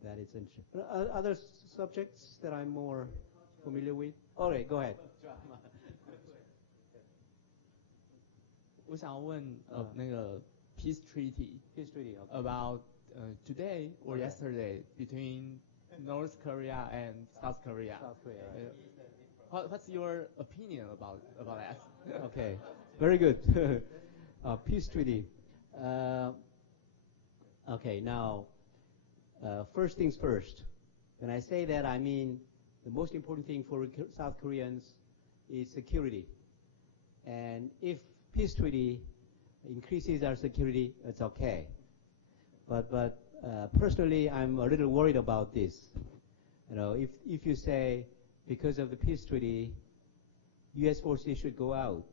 that it's interesting. Other subjects that I'm more familiar with? All right, go ahead. 我想问那个 peace treaty okay. about today or yesterday between North Korea and South Korea. South Korea. Right. What's your opinion about that? Okay, very good. Peace treaty. Okay, now, first things first. When I say that, I mean the most important thing for South Koreans is security. And if peace treaty increases our security, it's okay. But personally, I'm a little worried about this. You know, if you say because of the peace treaty, U.S. forces should go out,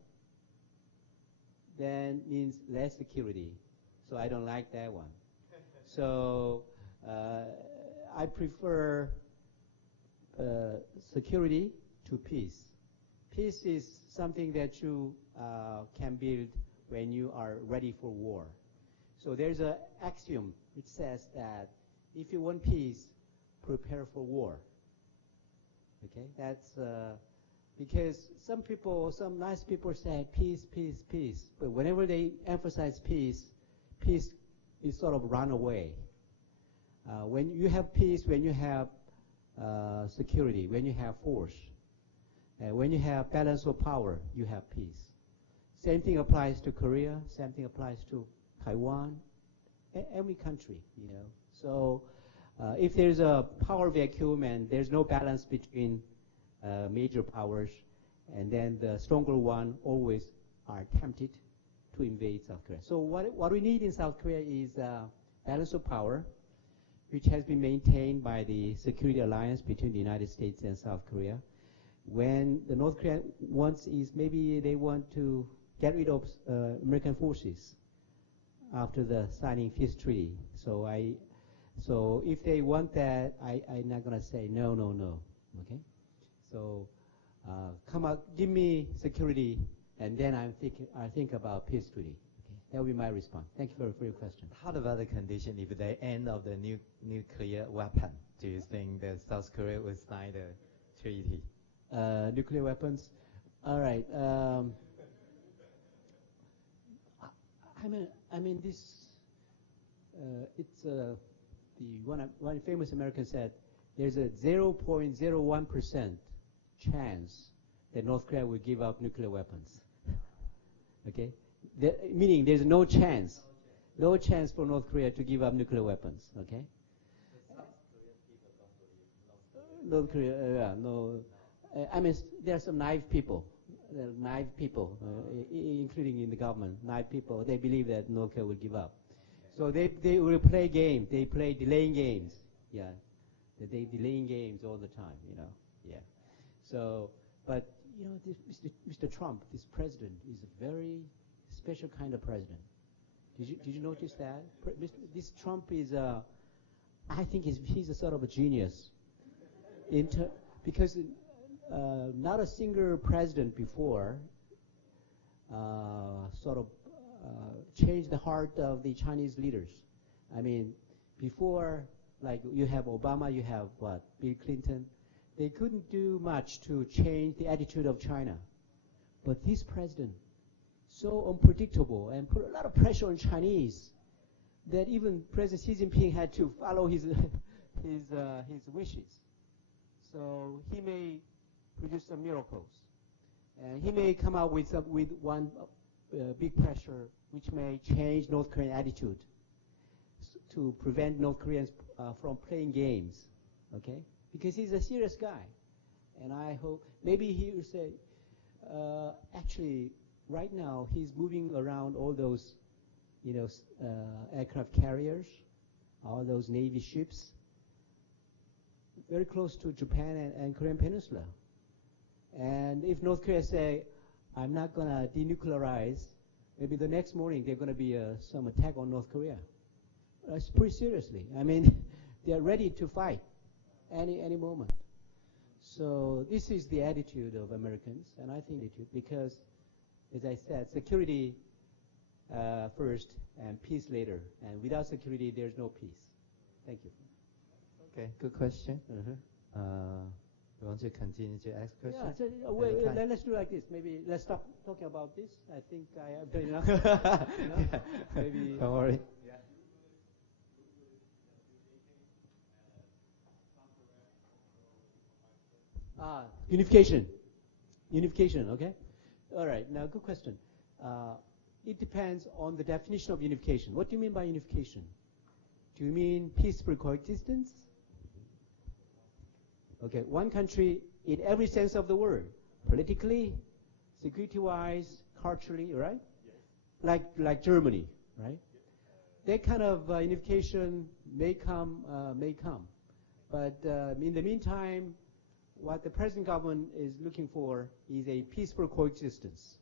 then means less security. So I don't like that one. So I prefer security to peace. Peace is something that you can build when you are ready for war. So there's an axiom which says that if you want peace, prepare for war. Okay, that's because some nice people say peace, peace, peace, but whenever they emphasize peace, peace is sort of run away. When you have peace, when you have security, when you have force, when you have balance of power, you have peace. Same thing applies to Korea. Same thing applies to Taiwan. Every country, you know. So if there's a power vacuum and there's no balance between major powers, and then the stronger one always are tempted to invade South Korea. So what we need in South Korea is balance of power, which has been maintained by the security alliance between the United States and South Korea. When the North Korea wants is maybe they want to get rid of American forces after the signing peace treaty. So if they want that, I'm not going to say no. Okay? So come out, give me security, and then I think about peace treaty. Okay? That will be my response. Thank you for your question. How about the condition if they end of the nuclear weapon do you think that South Korea would sign the treaty? Nuclear weapons. All right. I mean this. It's the one famous American said there's a 0.01% chance that North Korea will give up nuclear weapons. Okay, meaning there's no chance for North Korea to give up nuclear weapons. Okay. North Korea, yeah, no. I mean, there are some naive people. Including in the government, naive people. They believe that North Korea will give up. So they will play games. They play delaying games. Yeah, they delaying games all the time. Yeah. So, but this Mr. Trump, this president, is a very special kind of president. Did you notice that? This Trump is I think he's a sort of a genius. Because not a single president before sort of changed the heart of the Chinese leaders. I mean, before, like you have Obama, you have Bill Clinton. They couldn't do much to change the attitude of China. But this president, so unpredictable and put a lot of pressure on Chinese that even President Xi Jinping had to follow his wishes. So he may produce some miracles, and he may come out with one big pressure which may change North Korean attitude to prevent North Koreans from playing games. Okay, because he's a serious guy, and I hope maybe he will say, actually, right now he's moving around all those, aircraft carriers, all those Navy ships, very close to Japan and Korean Peninsula. And if North Korea say, I'm not going to denuclearize, maybe the next morning there's going to be some attack on North Korea. That's pretty seriously. I mean, they're ready to fight any moment. So this is the attitude of Americans, and I think because, as I said, security first and peace later. And without security, there's no peace. Thank you. Okay, good question. You want to continue to ask questions? Yeah, so, let's do like this. Maybe let's stop talking about this. I think I have done enough. Yeah. Maybe. Don't worry. Unification. Unification, okay? All right, now good question. It depends on the definition of unification. What do you mean by unification? Do you mean peaceful coexistence? Okay, one country in every sense of the word, politically, security-wise, culturally, right? Yes. Like Germany, right? That kind of unification may come. But in the meantime, what the present government is looking for is a peaceful coexistence.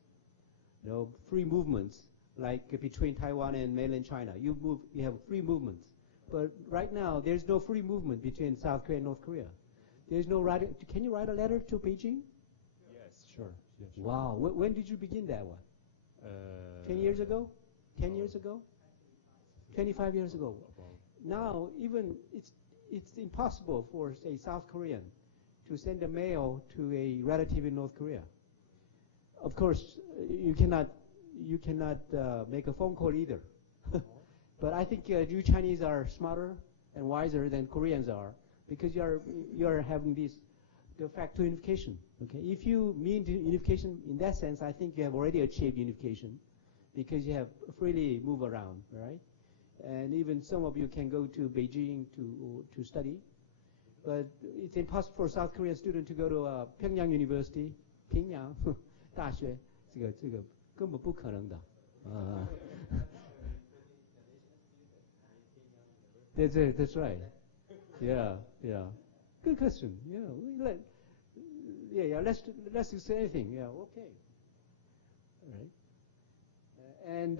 Free movements, like between Taiwan and mainland China. You have free movements. But right now, there's no free movement between South Korea and North Korea. There's no writing. Can you write a letter to Beijing? Yes, sure. Yeah, sure. Wow. When did you begin that one? 10 years ago? 10 years ago? 25 years ago. Now, even it's impossible for, say, South Korean to send a mail to a relative in North Korea. Of course, you cannot make a phone call either. But I think you Chinese are smarter and wiser than Koreans are, because you're having the factor unification. Okay, if you mean unification in that sense, I think you have already achieved unification, because you have freely move around, right? And even some of you can go to Beijing to study, but it's impossible for South Korean student to go to Pyongyang University, Pyongyang 大学，这个根本不可能的。That's right. Yeah. Good question. Let's say anything. Yeah. Okay. All right. And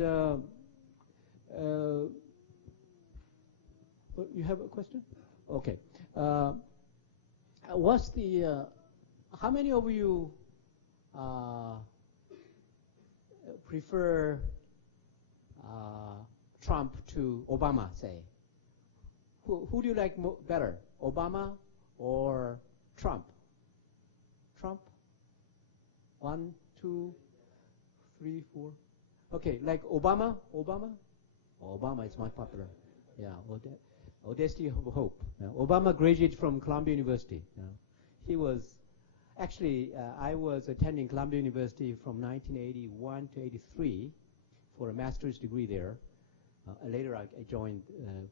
you have a question? Okay. What's the? How many of you prefer Trump to Obama? Say. Who do you like better, Obama or Trump? Trump? 1, 2, 3, 4. Okay, like Obama? Obama is most popular. Yeah, Audacity of Hope. Obama graduated from Columbia University. He was, actually, I was attending Columbia University from 1981 to 83 for a master's degree there. Later, I joined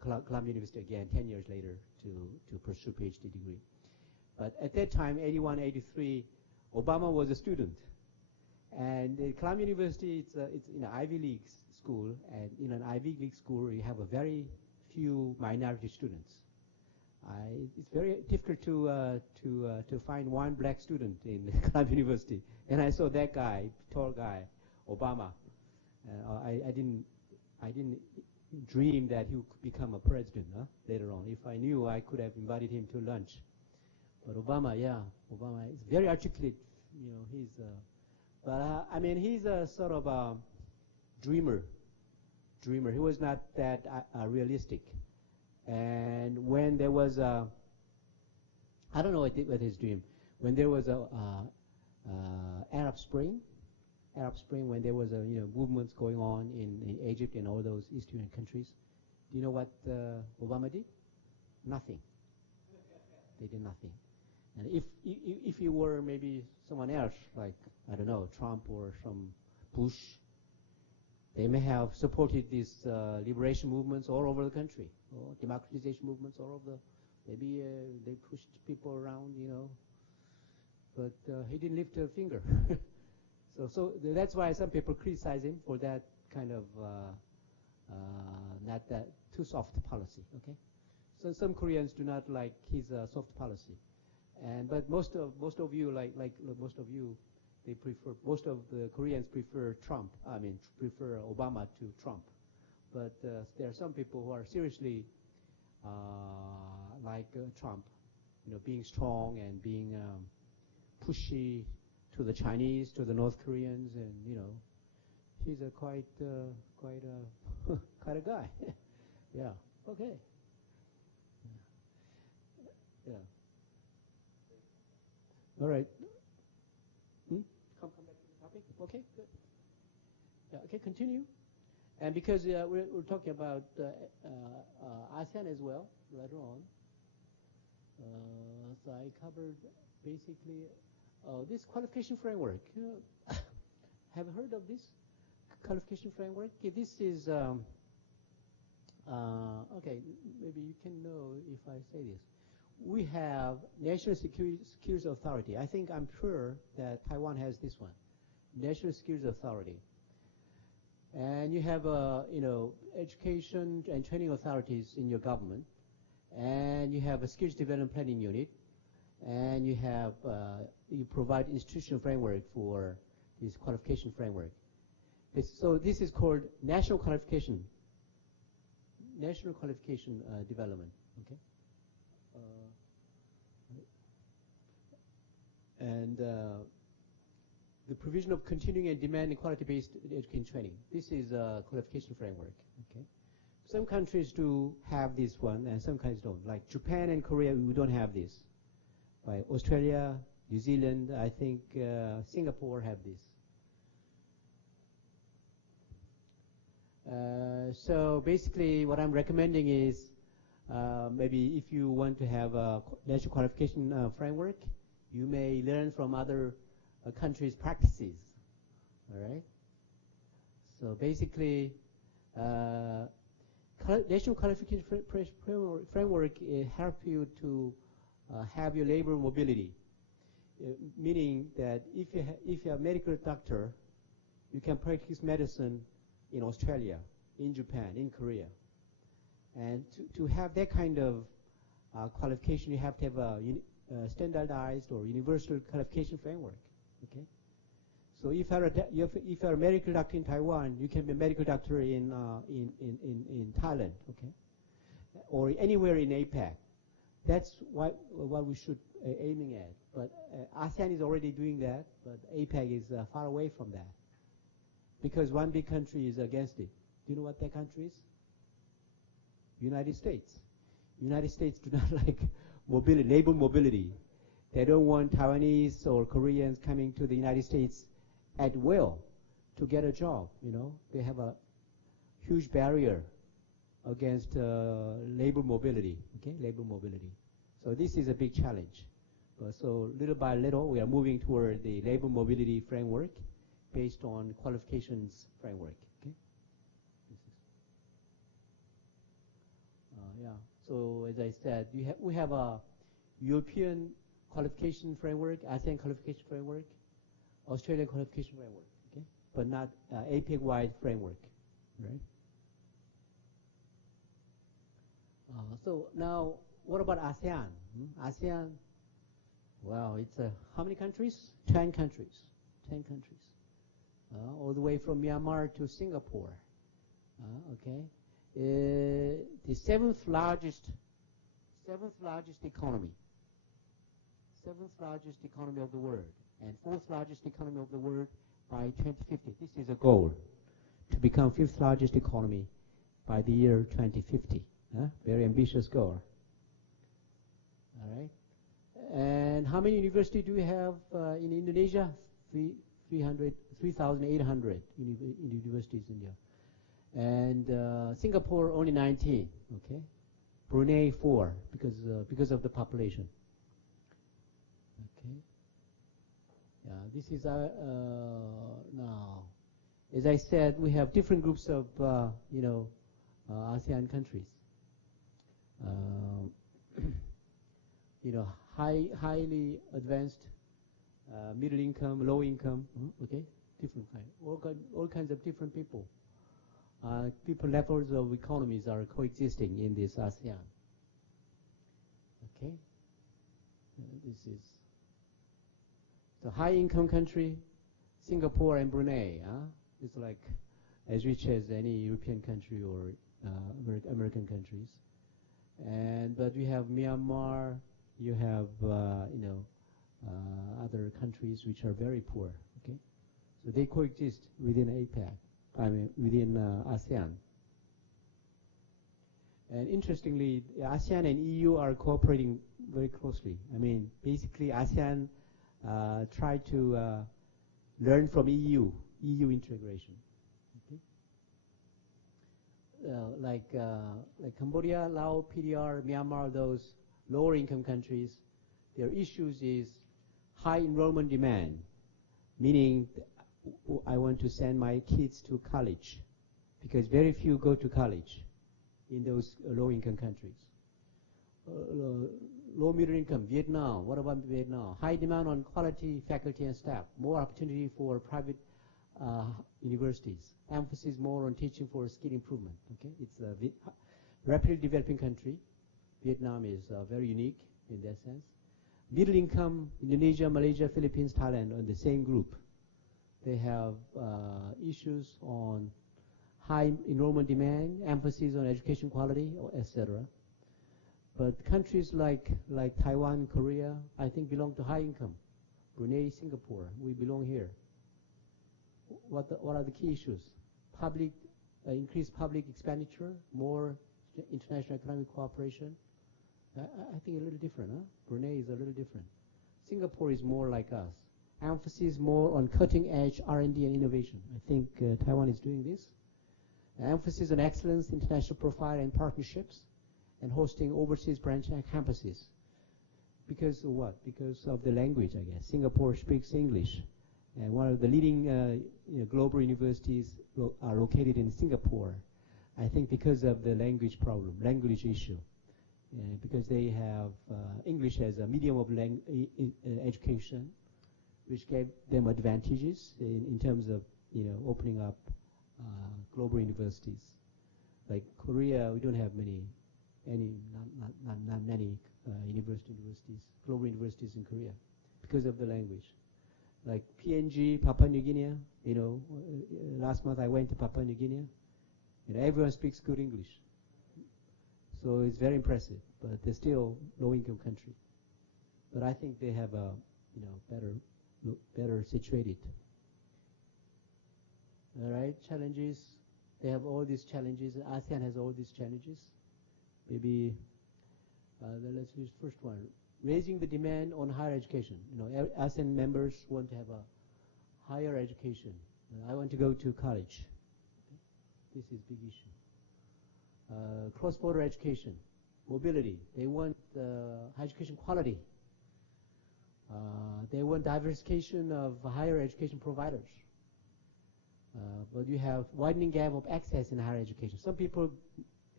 Columbia University again 10 years later to pursue PhD degree. But at that time, 81, 83, Obama was a student. And Columbia University, it's an Ivy League school, and in an Ivy League school, you have a very few minority students. It's very difficult to find one black student in Columbia University. And I saw that guy, tall guy, Obama. I didn't dream that he would become a president later on. If I knew, I could have invited him to lunch. But Obama, yeah, Obama is very articulate. You know, he's. But I mean, he's a sort of a dreamer. He was not that realistic. And when there was a, I don't know what his dream. When there was a Arab Spring, when there was a movements going on in Egypt and all those Eastern countries, do you know what Obama did? Nothing. They did nothing. And if you were maybe someone else, like I don't know, Trump or some Bush, they may have supported these liberation movements all over the country, or democratization movements all over. Maybe they pushed people around, but he didn't lift a finger. So that's why some people criticize him for that kind of not that too soft policy. Okay, so some Koreans do not like his soft policy, but most of you like most of you, they prefer, most of the Koreans prefer Trump. I mean, prefer Obama to Trump, but there are some people who are seriously like Trump, being strong and being pushy to the Chinese, to the North Koreans, and he's a quite a guy. Yeah. Okay. Yeah. All right. Come back to the topic. Okay. Good. Yeah. Okay. Continue. And because we're talking about ASEAN as well later on, so I covered basically. This qualification framework, have you heard of this qualification framework? Okay, this is, okay, maybe you can know if I say this. We have National Security Authority. I'm sure that Taiwan has this one, National Security Authority. And you have, education and training authorities in your government. And you have a Skills Development Planning Unit. And you have, you provide institutional framework for this qualification framework. So this is called National Qualification Development, okay? And the provision of continuing and demanding quality-based education training. This is a qualification framework, okay? Some countries do have this one, and some countries don't. Like Japan and Korea, we don't have this. By Australia, New Zealand, I think Singapore have this. So basically what I'm recommending is maybe if you want to have a national qualification framework, you may learn from other countries' practices, all right? So basically national qualification framework help you to have your labor mobility, meaning that if you're a medical doctor, you can practice medicine in Australia, in Japan, in Korea. And to have that kind of qualification, you have to have a standardized or universal qualification framework, okay? So if you're a medical doctor in Taiwan, you can be a medical doctor in Thailand, okay? Or anywhere in APAC. That's what we should aiming at. But ASEAN is already doing that, but APAC is far away from that. Because one big country is against it. Do you know what that country is? United States. United States do not like mobility, labor mobility. They don't want Taiwanese or Koreans coming to the United States at will to get a job. You know, they have a huge barrier against labor mobility. Okay, labor mobility. So this is a big challenge. So little by little, we are moving toward the labor mobility framework based on qualifications framework. Okay. Yeah. So as I said, we have a European qualification framework, ASEAN qualification framework, Australian qualification framework, okay, but not APEC-wide framework, right? So now, what about ASEAN? ASEAN, well, it's how many countries? 10 countries. 10 countries. All the way from Myanmar to Singapore. Okay. The seventh largest economy. Seventh largest economy of the world, and fourth largest economy of the world by 2050. This is a goal, to become fifth largest economy by the year 2050. Very ambitious goal. All right. And how many universities do we have in Indonesia? 3,800 universities in India. And Singapore only 19. Okay. Brunei 4 because of the population. Okay. Yeah, this is now. As I said, we have different groups of ASEAN countries. Highly advanced, middle income, low income. Okay, different kind. All kinds of different people. Different levels of economies are coexisting in this ASEAN. Okay. This is the high-income country, Singapore and Brunei. It's like as rich as any European country or American countries. But you have Myanmar, you have other countries which are very poor. Okay, so they coexist within APEC. Within ASEAN. And interestingly, ASEAN and EU are cooperating very closely. I mean, basically, ASEAN try to learn from EU integration. Okay. Like Cambodia, Laos, PDR, Myanmar, those lower income countries, their issues is high enrollment demand, meaning I want to send my kids to college because very few go to college in those low-income countries. Low middle income, Vietnam. What about Vietnam? High demand on quality faculty and staff. More opportunity for private universities. Emphasis more on teaching for skill improvement. Okay, it's a rapidly developing country. Vietnam is very unique in that sense. Middle income, Indonesia, Malaysia, Philippines, Thailand, on the same group. They have issues on high enrollment demand, emphasis on education quality, etc. But countries like Taiwan, Korea, I think belong to high income. Brunei, Singapore, we belong here. What are the key issues? Increased public expenditure, more international economic cooperation. I think a little different, huh? Brunei is a little different. Singapore is more like us. Emphasis more on cutting-edge R&D and innovation. I think Taiwan is doing this. Emphasis on excellence, international profile, and partnerships, and hosting overseas branch and campuses. Because of what? Because of the language, I guess. Singapore speaks English, and one of the leading global universities are located in Singapore. I think because of the language problem, language issue, because they have English as a medium of education, which gave them advantages in terms of opening up global universities. Like Korea, we don't have not many universities, global universities in Korea, because of the language. Like PNG, Papua New Guinea. Last month I went to Papua New Guinea, and everyone speaks good English. So it's very impressive, but they're still low-income country. But I think they have a better situated. All right, challenges. They have all these challenges. ASEAN has all these challenges. Maybe Let's use first one. Raising the demand on higher education. ASEAN members want to have a higher education. I want to go to college. This is big issue. Cross-border education, mobility. They want higher education quality. They want diversification of higher education providers. But you have widening gap of access in higher education. Some people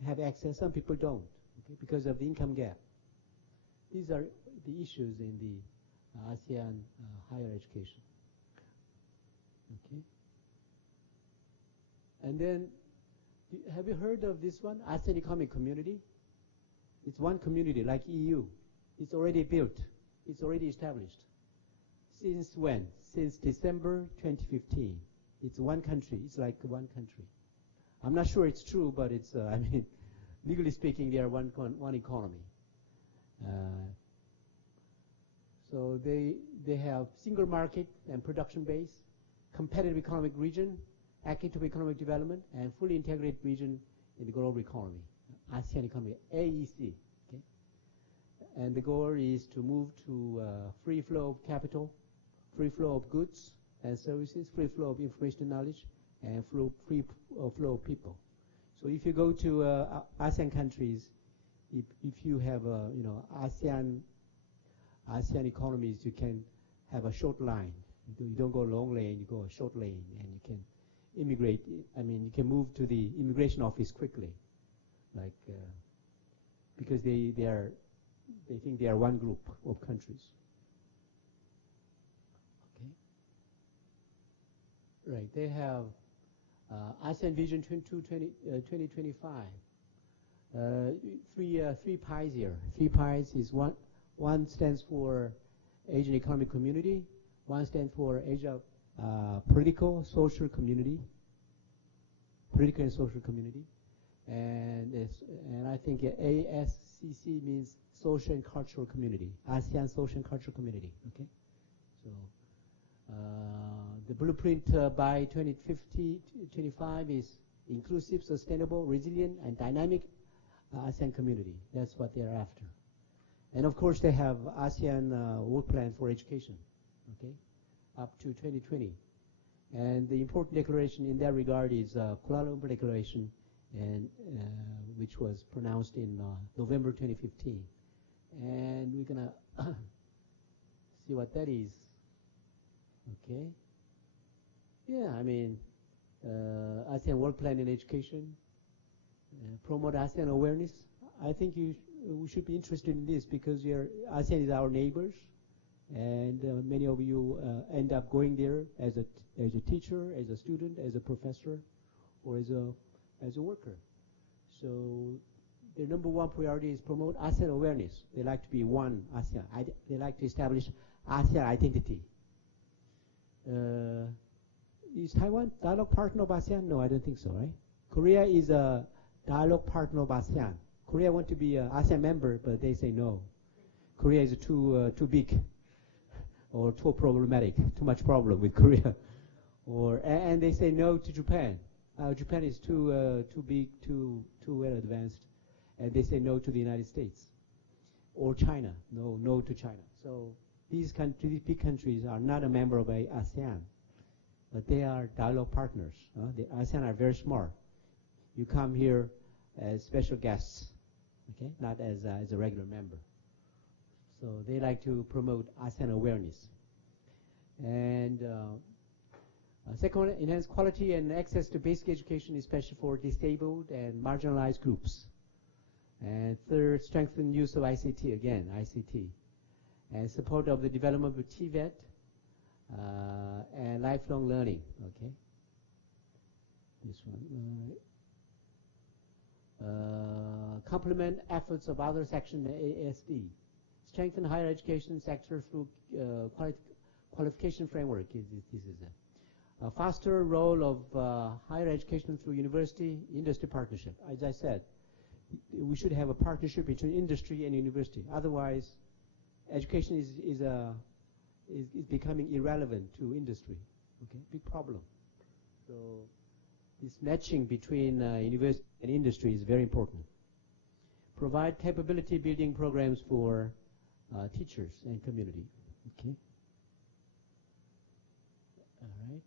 have access, some people don't, okay, because of the income gap. These are the issues in the ASEAN higher education. Okay. And then, have you heard of this one, ASEAN Economic Community? It's one community like EU. It's already built. It's already established. Since when? Since December 2015. It's one country. It's like one country. I'm not sure it's true, but it's, I mean, legally speaking, they are one economy. So they have single market and production base, competitive economic region, equitable economic development, and fully integrated region in the global economy, ASEAN economy, AEC. Okay? And the goal is to move to free flow of capital, free flow of goods and services, free flow of information and knowledge, and free flow of people. So if you go to ASEAN countries, if you have ASEAN economies, you can have a short line. You don't go long lane, you go a short lane, and you can immigrate. I mean, you can move to the immigration office quickly, like because they think they are one group of countries. Okay. Right. They have ASEAN Vision 2025. Three pies here. 3 pies is one stands for Asian Economic Community. One stands for Asia Political Social Community. Political and Social Community. And I think ASCC means Social and Cultural Community. ASEAN Social and Cultural Community. Okay. So the blueprint by 2025 is inclusive, sustainable, resilient, and dynamic ASEAN community. That's what they're after. And of course, they have ASEAN work plan for education, okay, up to 2020. And the important declaration in that regard is Kuala Lumpur Declaration, and which was pronounced in November 2015. And we're gonna see what that is. Okay. Yeah, I mean, ASEAN work plan in education, promote ASEAN awareness. I think we should be interested in this because ASEAN is our neighbors, and many of you end up going there as a teacher, as a student, as a professor, or as a worker. So their number one priority is promote ASEAN awareness. They like to be one ASEAN. They like to establish ASEAN identity. Is Taiwan dialogue partner of ASEAN? No, I don't think so, right? Korea is a dialogue partner of ASEAN. Korea want to be an ASEAN member, but they say no. Korea is too big, or too problematic, too much problem with Korea, and they say no to Japan. Japan is too big, too well advanced, and they say no to the United States, or China. No to China. So these big countries are not a member of ASEAN, but they are dialogue partners. The ASEAN are very smart. You come here as special guests, okay, not as a regular member. So they like to promote ASEAN awareness. And second, enhance quality and access to basic education, especially for disabled and marginalized groups. And third, strengthen use of ICT, again, ICT. And support of the development of TVET and lifelong learning, okay? This one. Complement efforts of other section ASD. Strengthen higher education sector through qualification framework. This is a faster role of higher education through university-industry partnership. As I said, we should have a partnership between industry and university. Otherwise, education is becoming irrelevant to industry. Okay, big problem. So this matching between university and industry is very important. provide capability building programs for teachers and community. Okay. All right.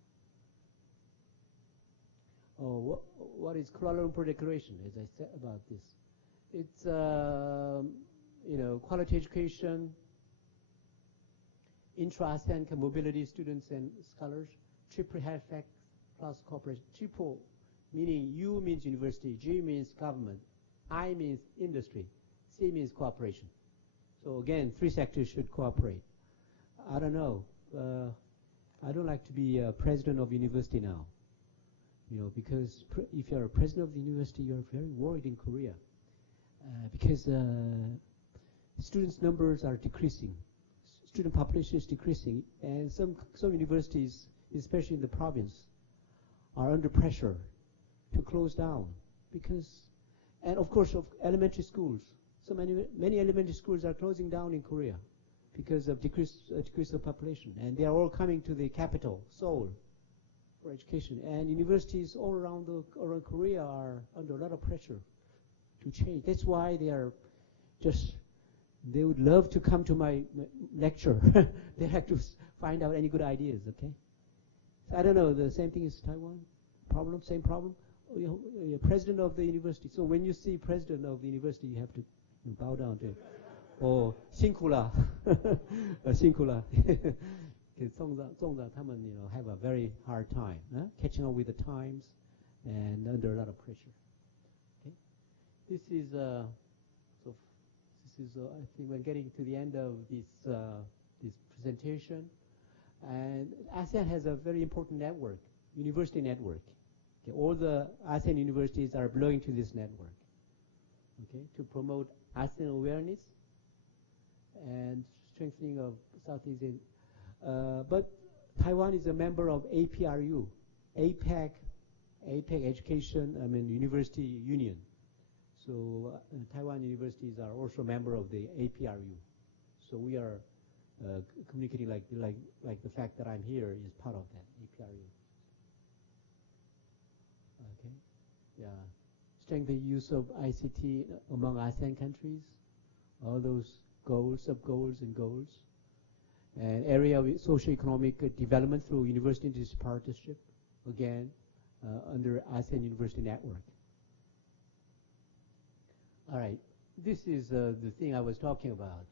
Oh, what is Kuala Lumpur Declaration? As I said about this, it's quality education, intra-ASEAN mobility students and scholars, triple effect plus cooperation. Triple meaning U means university, G means government, I means industry, C means cooperation. So again, 3 sectors should cooperate. I don't know. I don't like to be president of university now. Because if you're a president of the university, you're very worried in Korea. Because students' numbers are decreasing. Student population is decreasing. And some universities, especially in the province, are under pressure to close down. And of course, of elementary schools. So many elementary schools are closing down in Korea because of decrease of population. And they are all coming to the capital, Seoul, for education. And universities all around Korea are under a lot of pressure to change. That's why they would love to come to my lecture. They like to find out any good ideas, okay? So I don't know, the same thing is Taiwan? Same problem? You're president of the university. So when you see president of the university, you have to bow down to him. Oh, 辛苦了. 辛苦了. Have a very hard time catching up with the times and under a lot of pressure. Okay, this is I think we're getting to the end of this presentation, and ASEAN has a very important network, university network. Okay, all the ASEAN universities are belonging to this network. Okay, to promote ASEAN awareness and strengthening of Southeast Asia. But Taiwan is a member of APRU, APEC Education, University Union. So Taiwan universities are also a member of the APRU. So we are communicating like the fact that I'm here is part of that APRU. Okay, yeah. Strengthen the use of ICT among ASEAN countries. All those goals, sub-goals, and goals. And area of socio-economic development through university-industry partnership, again, under ASEAN University Network. All right, this is the thing I was talking about,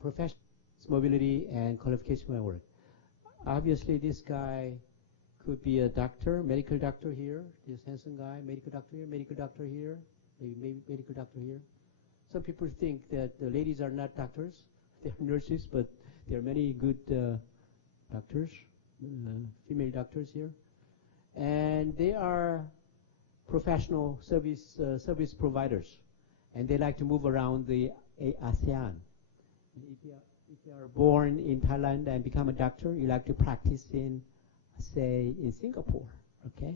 professional mobility and qualification framework. Obviously, this guy could be a doctor, medical doctor here, this handsome guy, medical doctor here, maybe medical doctor here. Some people think that the ladies are not doctors, they're nurses, but there are many good doctors, female doctors here. And they are professional service providers, and they like to move around the ASEAN. If you are born in Thailand and become a doctor, you like to practice in, say, in Singapore, okay?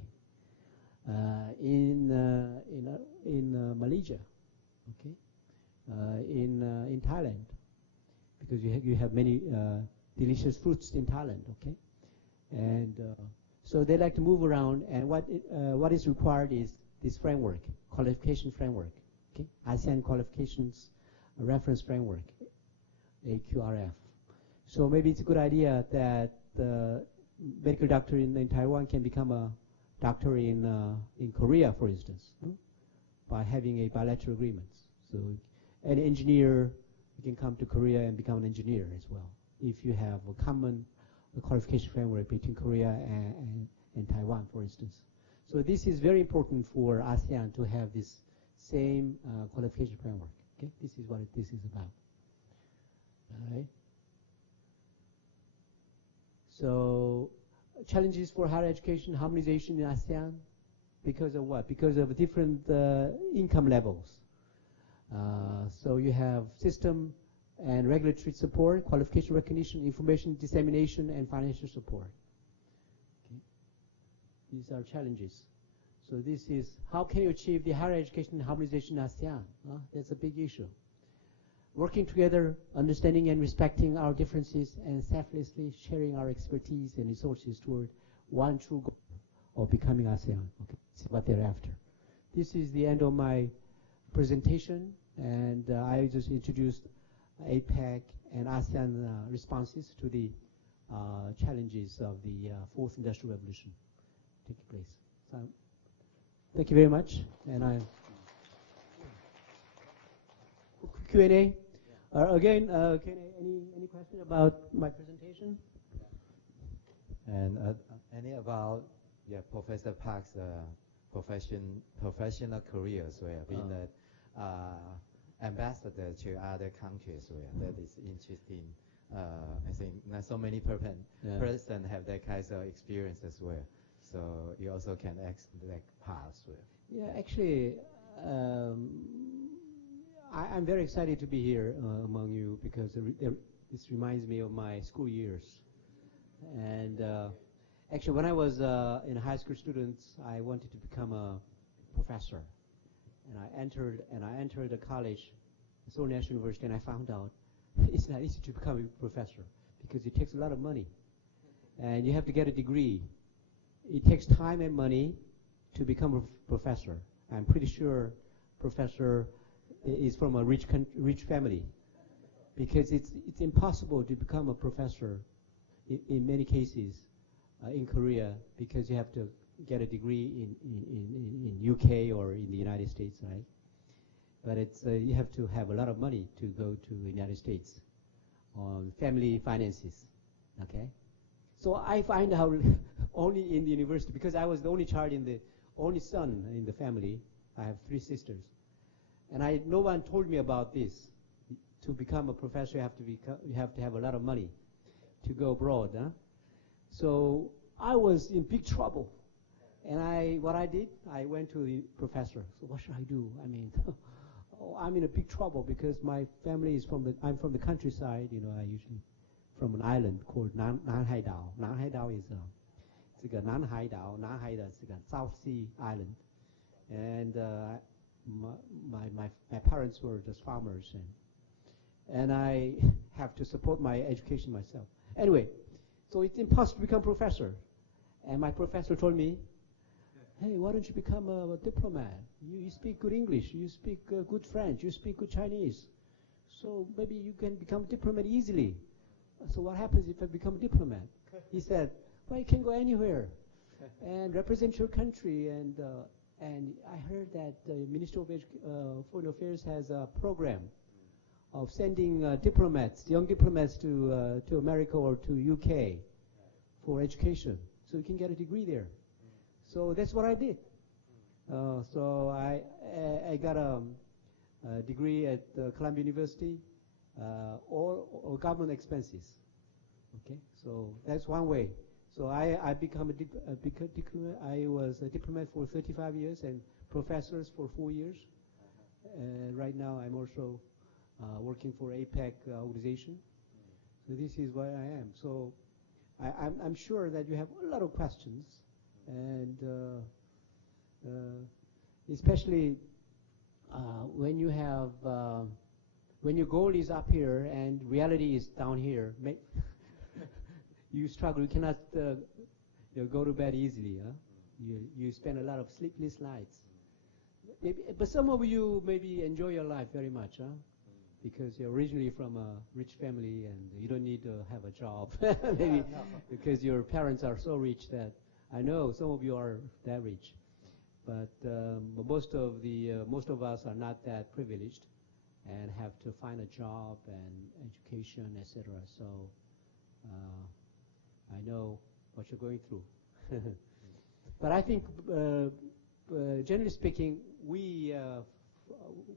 In Malaysia, okay? In Thailand, because you have many delicious fruits in Thailand, okay? And so they like to move around, and what is required is this framework, qualification framework, okay? ASEAN Qualifications Reference Framework, AQRF. So maybe it's a good idea that the medical doctor in Taiwan can become a doctor in Korea, for instance, by having a bilateral agreement. So an engineer, you can come to Korea and become an engineer as well, if you have a common qualification framework between Korea and Taiwan, for instance. So this is very important for ASEAN to have this same qualification framework. Okay, this is what this is about. All right. So challenges for higher education harmonization in ASEAN, because of what? Because of different income levels. So you have system and regulatory support, qualification recognition, information dissemination, and financial support. Okay. These are challenges. So this is, how can you achieve the higher education harmonization in ASEAN? That's a big issue. Working together, understanding and respecting our differences, and selflessly sharing our expertise and resources toward one true goal of becoming ASEAN. Okay, this is what they're after. This is the end of my presentation, and I just introduced APEC and ASEAN responses to the challenges of the fourth industrial revolution taking place. So, thank you very much, and I Q&A. Again, any question about my presentation? And any about Professor Park's professional career as well, being an ambassador to other countries as well. That is interesting. I think not so many person have that kind of experience as well. So you also can ask that part as well. Yeah, actually, I'm very excited to be here among you because this reminds me of my school years. And actually, when I was in high school students, I wanted to become a professor. And I entered a college, Seoul National University, and I found out it's not easy to become a professor because it takes a lot of money. And you have to get a degree. It takes time and money to become a professor. I'm pretty sure professor is from a rich family, because it's impossible to become a professor in many cases in Korea, because you have to get a degree in UK or in the United States, right? But it's you have to have a lot of money to go to the United States on family finances, okay? So I find out only in the university, because I was the only child only son in the family. I have 3 sisters. And no one told me about this. To become a professor, you have to have a lot of money to go abroad. Huh? So I was in big trouble. And what I did, I went to the professor. So what should I do? I mean, I'm in a big trouble because my family is I'm from the countryside. You know, I usually from an island called Nanhaidao. Nanhaidao is it's a Nanhaidao. Nanhaidao is a South Sea island, and my parents were just farmers, and I have to support my education myself. Anyway, so it's impossible to become professor. And my professor told me, hey, why don't you become a diplomat? You speak good English, you speak good French, you speak good Chinese. So maybe you can become a diplomat easily. So what happens if I become a diplomat? He said, well, you can go anywhere and represent your country. And I heard that the Ministry of Foreign Affairs has a program of sending young diplomats to America or to UK for education, so you can get a degree there. So that's what I did. So I got a degree at Columbia University, all government expenses. Okay, so that's one way. So I become a diplomat. I was a diplomat for 35 years and professors for 4 years. Right now I'm also working for APEC organization. So this is where I am. So I'm sure that you have a lot of questions, and especially when you have when your goal is up here and reality is down here, you struggle. You cannot go to bed easily. Huh? You spend a lot of sleepless nights. But some of you maybe enjoy your life very much, huh? Because you're originally from a rich family and you don't need to have a job. Maybe because your parents are so rich that I know some of you are that rich. But most of us are not that privileged and have to find a job and education, etc. So I know what you're going through. But I think, generally speaking, we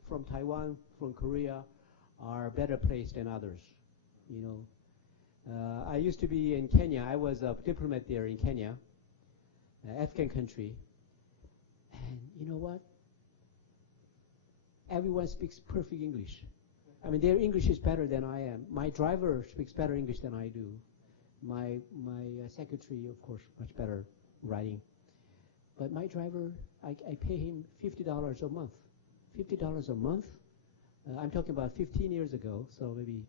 from Taiwan, from Korea, are better placed than others. You know, I used to be in Kenya. I was a diplomat there in Kenya, African country. And you know what? Everyone speaks perfect English. I mean, their English is better than I am. My driver speaks better English than I do. My secretary, of course, much better writing. But my driver, I pay him $50 a month. $50 a month? I'm talking about 15 years ago, so maybe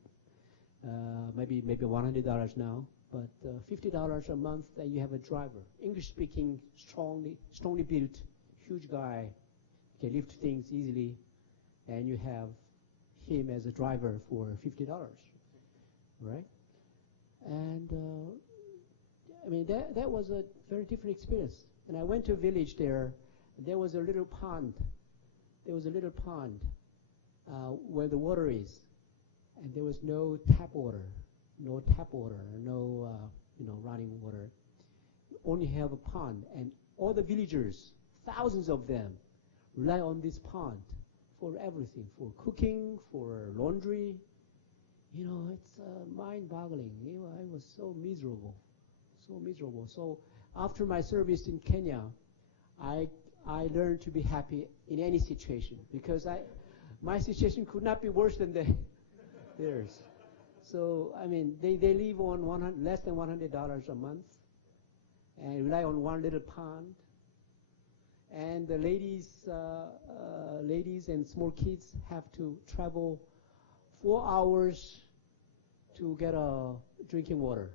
$100 now. But $50 a month, and you have a driver, English-speaking, strongly built, huge guy, can lift things easily, and you have him as a driver for $50, right? And I mean, that was a very different experience. And I went to a village there. There was a little pond. There was a little pond where the water is, and there was no tap water, no running water. Only have a pond, and all the villagers, thousands of them, rely on this pond for everything, for cooking, for laundry. You know, it's mind-boggling. You know, I was so miserable, so miserable. So after my service in Kenya, I learned to be happy in any situation, because my situation could not be worse than theirs. So I mean, they live on less than $100 a month, and rely on one little pond. And the ladies and small kids have to travel 4 hours to get a drinking water,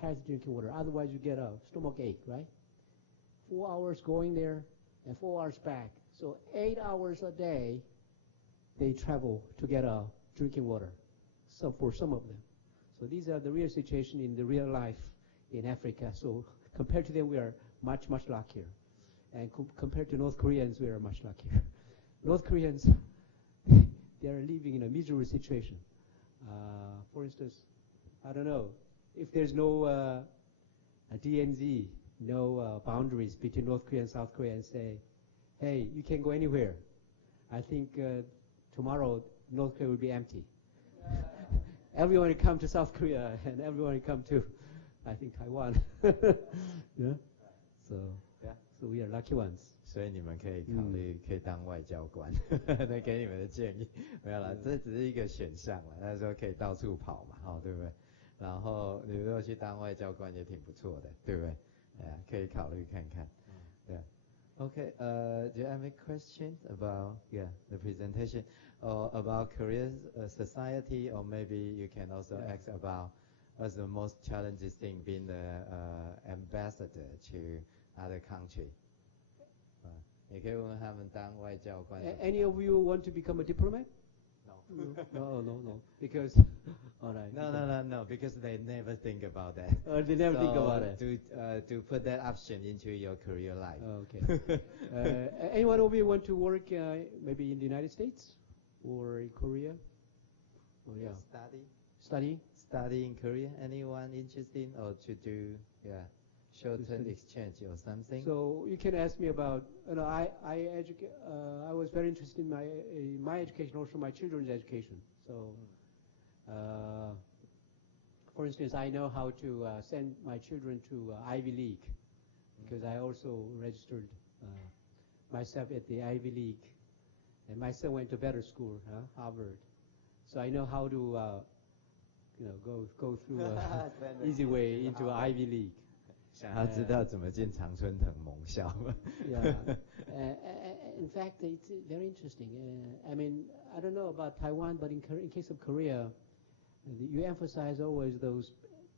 healthy drinking water. Otherwise, you get a stomach ache, right? 4 hours going there and 4 hours back. So 8 hours a day, they travel to get a drinking water. So for some of them. So these are the real situation in the real life in Africa. So compared to them, we are much, much luckier. And compared to North Koreans, we are much luckier. North Koreans, they are living in a miserable situation. For instance, I don't know, if there's no DMZ, no boundaries between North Korea and South Korea, and say, hey, you can go anywhere, I think tomorrow North Korea will be empty. Everyone will come to South Korea, and everyone will come to, I think, Taiwan. Yeah? So we are lucky ones. 所以你们可以考虑可以当外交官，那给你们的建议没有啦，这只是一个选项啦。他说可以到处跑嘛，哦，对不对？然后你如果去当外交官也挺不错的，对不对？哎呀，可以考虑看看。对。Okay, do you have any questions about the presentation or about Korea's society, or maybe you can also ask about what's the most challenging thing being the ambassador to other country? 也可以问问他们当外交官。Any of you want to become a diplomat? No. Because, all right. No, because they never think about that. They never think about it. To put that option into your career life. Okay. Anyone of you want to work maybe in the United States or in Korea? Oh, yeah. Study in Korea. Anyone interested or to do short-term exchange or something? So you can ask me about. I was very interested in my education, also my children's education. So, for instance, I know how to send my children to Ivy League, because I also registered myself at the Ivy League, and my son went to better school, Harvard. So I know how to, go through easy way into Ivy League. 想要知道怎么进常春藤盟校。Yeah. In fact, it's very interesting. I mean, I don't know about Taiwan, but in case of Korea, you emphasize always those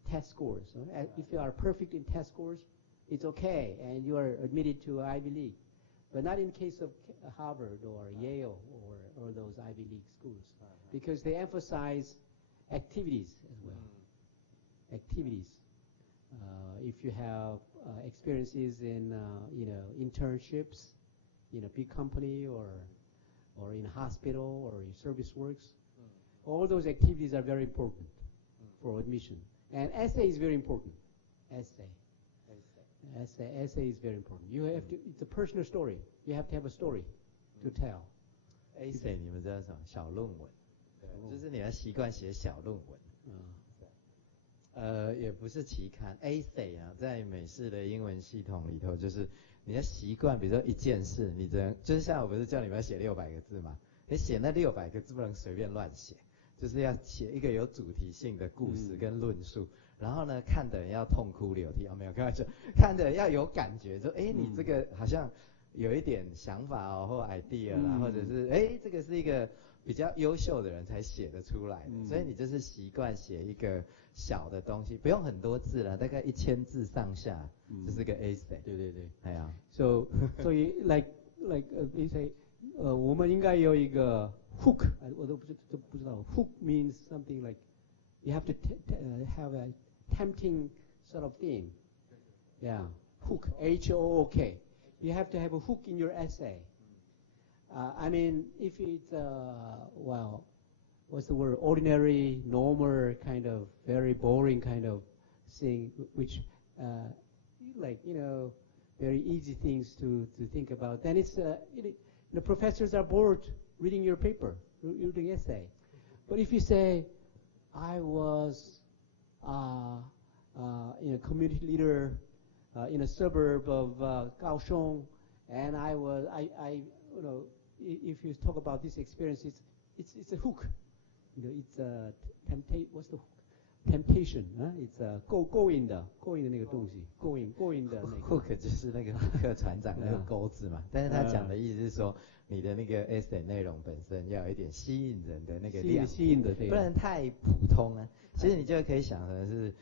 test scores. If you are perfect in test scores, it's okay, and you are admitted to Ivy League. But not in case of Harvard or Yale or those Ivy League schools, because they emphasize activities as well. Activities. If you have experiences in internships in a big company or in a hospital or in service works, all those activities are very important for admission. And essay is very important. Essay is very important. You have to. It's a personal story. You have to have a story to tell. Essay 你们知道什么？小论文，就是你要习惯写小论文。也不是期刊 ，essay 啊，在美式的英文系统里头，就是你要习惯，比如说一件事，你就是像我不是叫你们要写600个字嘛，你写那600个字不能随便乱写，就是要写一个有主题性的故事跟论述，然后呢，看的人要痛哭流涕，没有开玩笑，看的人要有感觉，说你这个好像有一点想法或 idea 啦，或者是这个是一个比较优秀的人才写得出来的，所以你就是习惯写一个小的东西，不用很多字了，大概1000字上下，这是个 essay。对。哎呀 So you like you say 我们应该有一个 hook， 我都不知道 hook means something like you have to have a tempting sort of theme. Yeah, hook, H-O-O-K. You have to have a hook in your essay. I mean, if it's well, what's the word? Ordinary, normal kind of very boring kind of thing, which like very easy things to think about. Then it's the professors are bored reading your paper, reading essay. But if you say, I was community leader in a suburb of Kaohsiung, and if you talk about this experience, it's a hook. It's a what's the hook? Temptation, it's go in 的那个东西 go in 的那个 hook 就是那个胡克船长那个钩子嘛，但是他讲的意思是说，你的那个 essay 内容本身要有一点吸引人的那个亮，吸引的，对，不然太普通啊。其实你就可以想的是，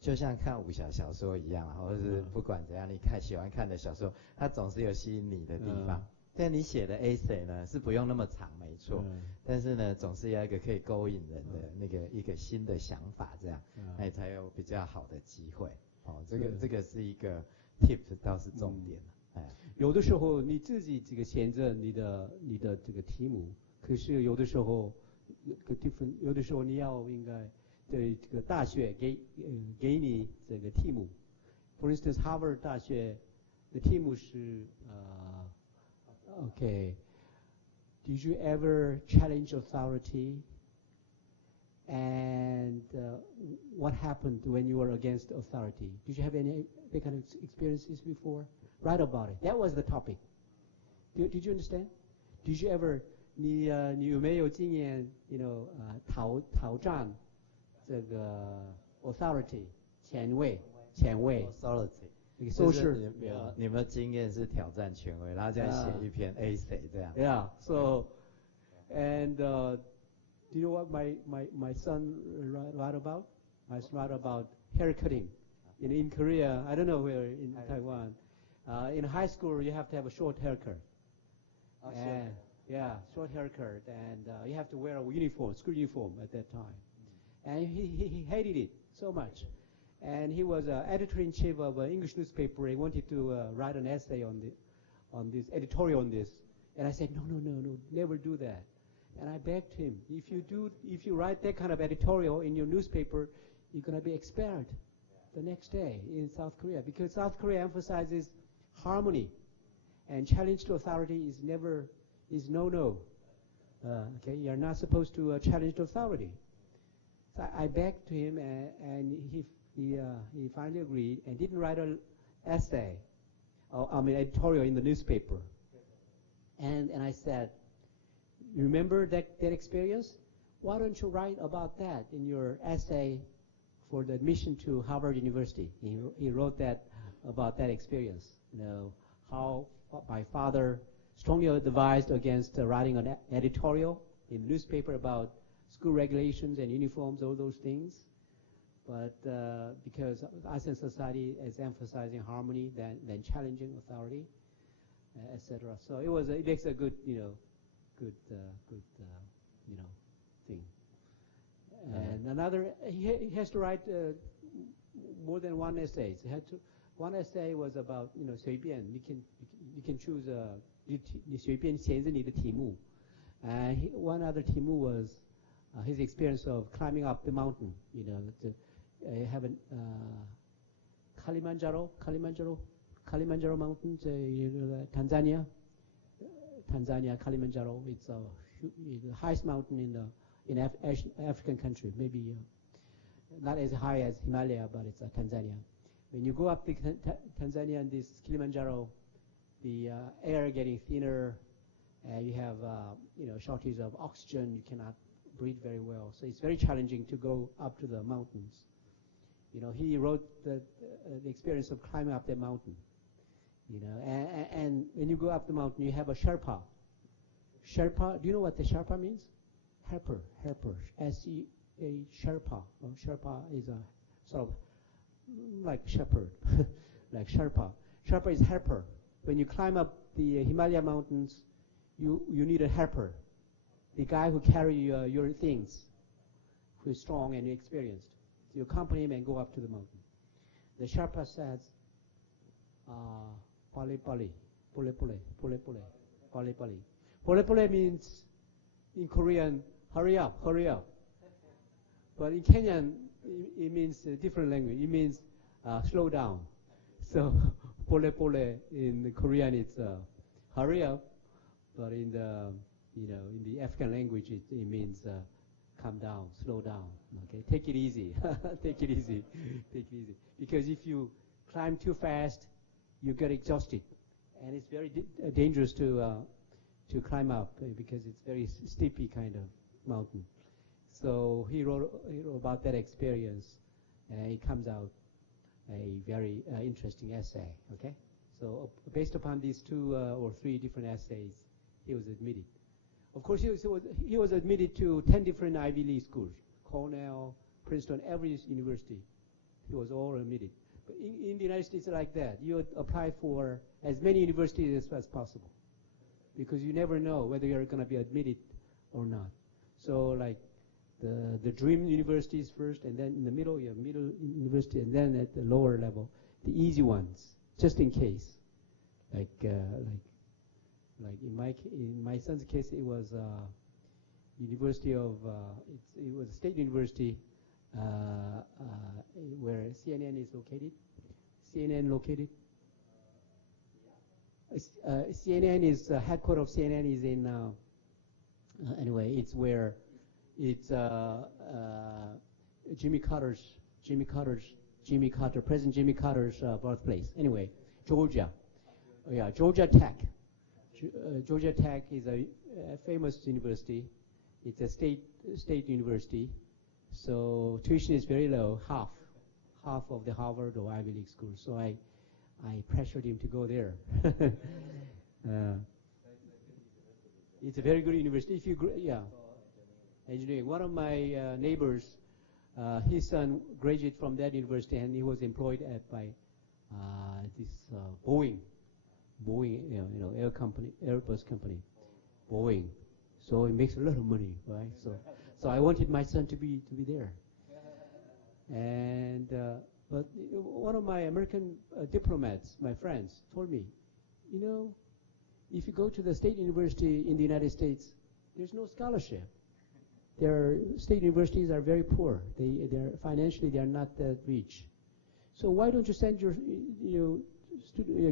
就像看武侠小说一样，或者是不管怎样，你喜欢看的小说，它总是有吸引你的地方。但你写的 essay 呢是不用那么长，没错，但是呢总是要一个可以勾引人的那个一个新的想法，这样，那你才有比较好的机会。这个是一个 tip， 倒是重点。有的时候你自己这个选择你的这个题目，可是有的时候有的时候你应该对这个大学给你这个题目。For instance， 哈佛大学的题目是Okay. Did you ever challenge authority? And what happened when you were against authority? Did you have any kind of experiences before? Write about it. That was the topic. Did you understand? Did you ever 你有没有经验挑战这个 authority 权威 authority。就是你有没有经验是挑战权威，然后这样写一篇 essay 这样 ？Yeah. So, and do you know what my son write about? I write about haircutting. In Korea, I don't know where in Taiwan. In high school, you have to have a short haircut. Yeah, short haircut, and you have to wear a uniform, school uniform at that time. And he hated it so much. And he was editor-in-chief of an English newspaper. He wanted to write an essay on this editorial on this. And I said, no, never do that. And I begged him, if you write that kind of editorial in your newspaper, you're going to be expelled the next day in South Korea, because South Korea emphasizes harmony, and challenge to authority is no. Okay, you're not supposed to challenge to authority. So I begged to him, and he finally agreed and didn't write an essay, editorial in the newspaper. And I said, you remember that experience? Why don't you write about that in your essay for the admission to Harvard University? He wrote that about that experience. How my father strongly advised against writing an editorial in the newspaper about school regulations and uniforms, all those things. But because ASEAN society is emphasizing harmony than challenging authority, etc. So it makes a good thing. And another, he has to write more than one essay. One essay was about 随便 you can choose 你随便选择你的题目. One other 题目 was his experience of climbing up the mountain. Have a Kilimanjaro mountain, Tanzania, Kilimanjaro. It's the highest mountain in African country. Maybe not as high as Himalaya, but it's Tanzania. When you go up the Tanzania and this Kilimanjaro, the air getting thinner, you have shortage of oxygen. You cannot breathe very well, so it's very challenging to go up to the mountains. He wrote the experience of climbing up the mountain. And when you go up the mountain, you have a Sherpa. Sherpa, do you know what the Sherpa means? Helper, S-E-A, Sherpa. Sherpa is a sort of like shepherd, like Sherpa. Sherpa is helper. When you climb up the Himalaya mountains, you need a helper, the guy who carry your things, who is strong and experienced. So you accompany him and go up to the mountain. The Sherpa says, pale pale, pole pole, pole pole, pale pale. Pole pole means, in Korean, hurry up, hurry up. But in Kenyan, it means a different language. It means slow down. So pole pole in Korean it's hurry up, but in the in the African language it means calm down, slow down. Okay, take it easy, take it easy, take it easy. Because if you climb too fast, you get exhausted, and it's very dangerous to climb up because it's very steepy kind of mountain. So he wrote about that experience, and it comes out a very interesting essay. Okay, so based upon these 2 or 3 different essays, he was admitted. Of course, he was admitted to 10 different Ivy League schools, Cornell, Princeton, every university. He was all admitted. But in the United States, like that, you apply for as many universities as possible, because you never know whether you're going to be admitted or not. So like the dream universities first, and then in the middle you have middle university, and then at the lower level the easy ones, just in case. Like in my son's case, it was University of it was a state university where CNN is located. CNN located. CNN is headquarters of CNN is in anyway. It's where it's President Jimmy Carter's birthplace. Anyway, Georgia. Oh, yeah, Georgia Tech. Georgia Tech is a famous university. It's a state university, so tuition is very low, half of the Harvard or Ivy League school. So I pressured him to go there. It's a very good university. If you engineering. One of my neighbors, his son graduated from that university, and he was employed by this Boeing, Airbus company, Boeing. So he makes a lot of money, right? So I wanted my son to be there. And but one of my American diplomats, my friends, told me, if you go to the state university in the United States, there's no scholarship. Their state universities are very poor. They're financially they are not that rich. So why don't you send your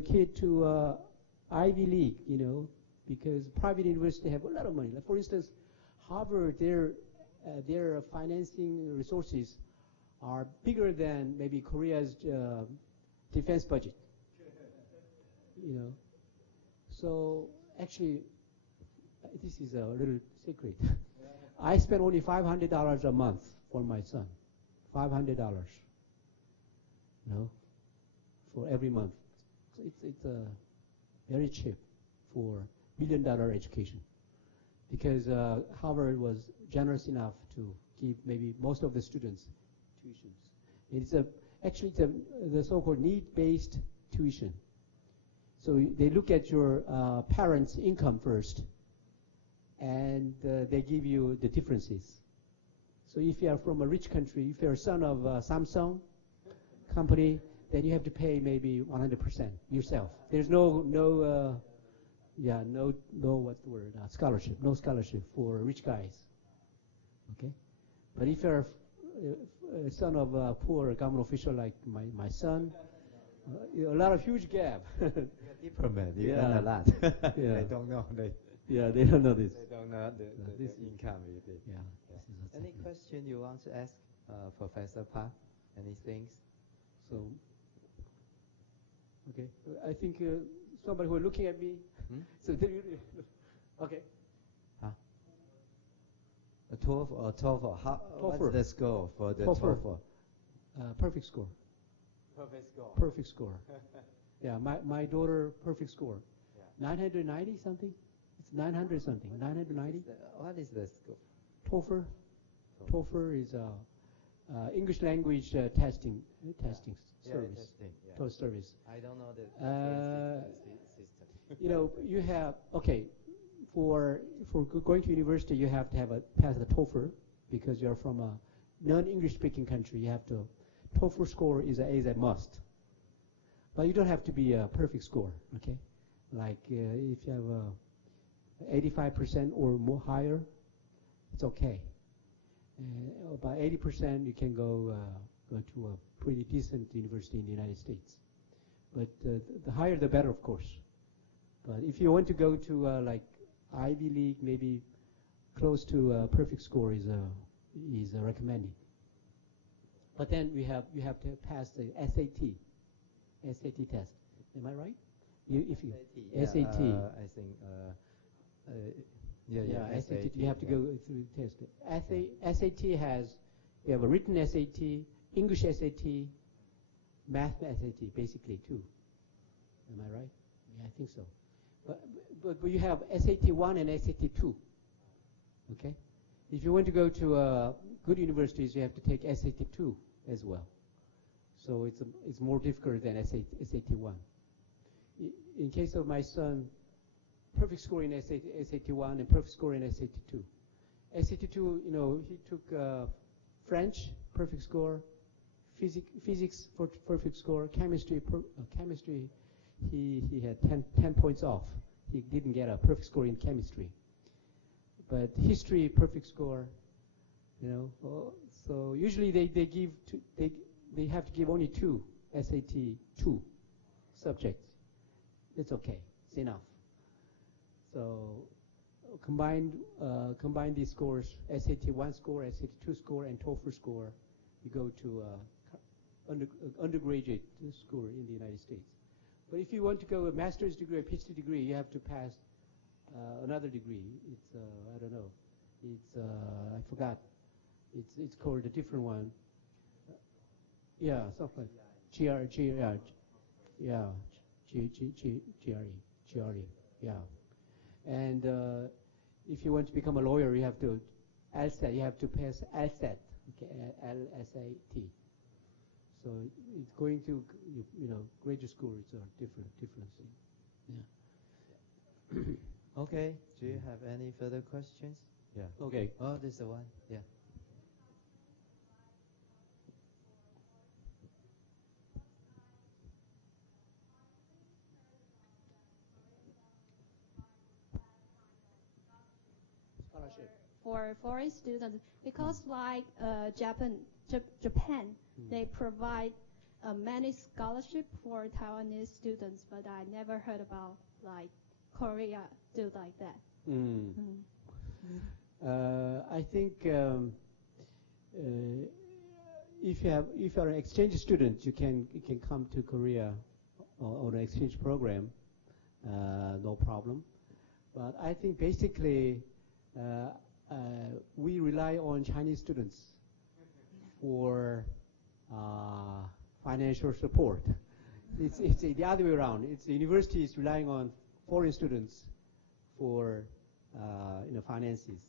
kid to Ivy League? Because private universities have a lot of money. Like for instance, Harvard, their financing resources are bigger than maybe Korea's defense budget. So actually, this is a little secret. I spend only $500 a month for my son. $500, for every month. So it's very cheap for $1 million education, because Harvard was generous enough to give maybe most of the students tuitions. It's actually the so-called need-based tuition. So they look at your parents' income first, and they give you the differences. So if you are from a rich country, if you're a son of Samsung company, then you have to pay maybe 100% yourself. There's no what's the word? Scholarship. No scholarship for rich guys. Okay, but if you're a son of a poor government official like my son, a lot of huge gap. Diplomat, you learn a lot. They don't know. They don't know this. They don't know the income. Yeah. Any question you want to ask Professor Park? Any things? So, okay. I think somebody who are looking at me. So okay. A TOEFL or TOEFL? TOEFL. What's the score for the TOEFL. TOEFL? Perfect score. Perfect score. Perfect score. Yeah, my daughter perfect score. 990 something. It's 900 something. 990. What is the score? TOEFL. TOEFL is English language testing service. Service. I don't know the system. You have, for going to university, you have to have pass the TOEFL because you're from a non-English speaking country. You have to TOEFL score is a must. But you don't have to be a perfect score, okay? Like if you have 85% or more higher, it's okay. About 80% you can go to a pretty decent university in the United States. But the higher the better, of course. But if you want to go to like Ivy League, maybe close to a perfect score is recommended. But then you have to pass the SAT test. Am I right? If you SAT. I think. SAT. You have to go through the test. SAT has, you have a written SAT, English SAT, math SAT, basically too. Am I right? Yeah, I think so. But you have SAT 1 and SAT 2. Okay? If you want to go to good universities, you have to take SAT 2 as well. So it's more difficult than SAT 1. In case of my son, perfect score in SAT 1 and perfect score in SAT 2. SAT 2, you know, he took French, perfect score, physics, perfect score, chemistry, he had 10 points off. He didn't get a perfect score in chemistry. But history, perfect score, you know. So usually they have to give only 2 SAT 2 subjects. It's okay. It's enough. So combine these scores, SAT 1 score, SAT 2 score, and TOEFL score, you go to undergraduate school in the United States. But if you want to go a master's degree, a PhD degree, you have to pass another degree. It's I don't know. It's I forgot. It's called a different one. Yeah, something. GRE. Yeah. And if you want to become a lawyer, you have to LSAT. You have to pass LSAT. Okay, LSAT. So it's going to, you know, graduate school is a different thing. Yeah. Okay. Do you have any further questions? Yeah. Okay. Oh, this is the one. Yeah. Scholarship. For foreign students, because like Japan, they provide many scholarship for Taiwanese students, but I never heard about like Korea do like that. I think if you're an exchange student, you can come to Korea on an exchange program, no problem. But I think basically we rely on Chinese students for financial support. It's the other way around. It's the university is relying on foreign students for finances.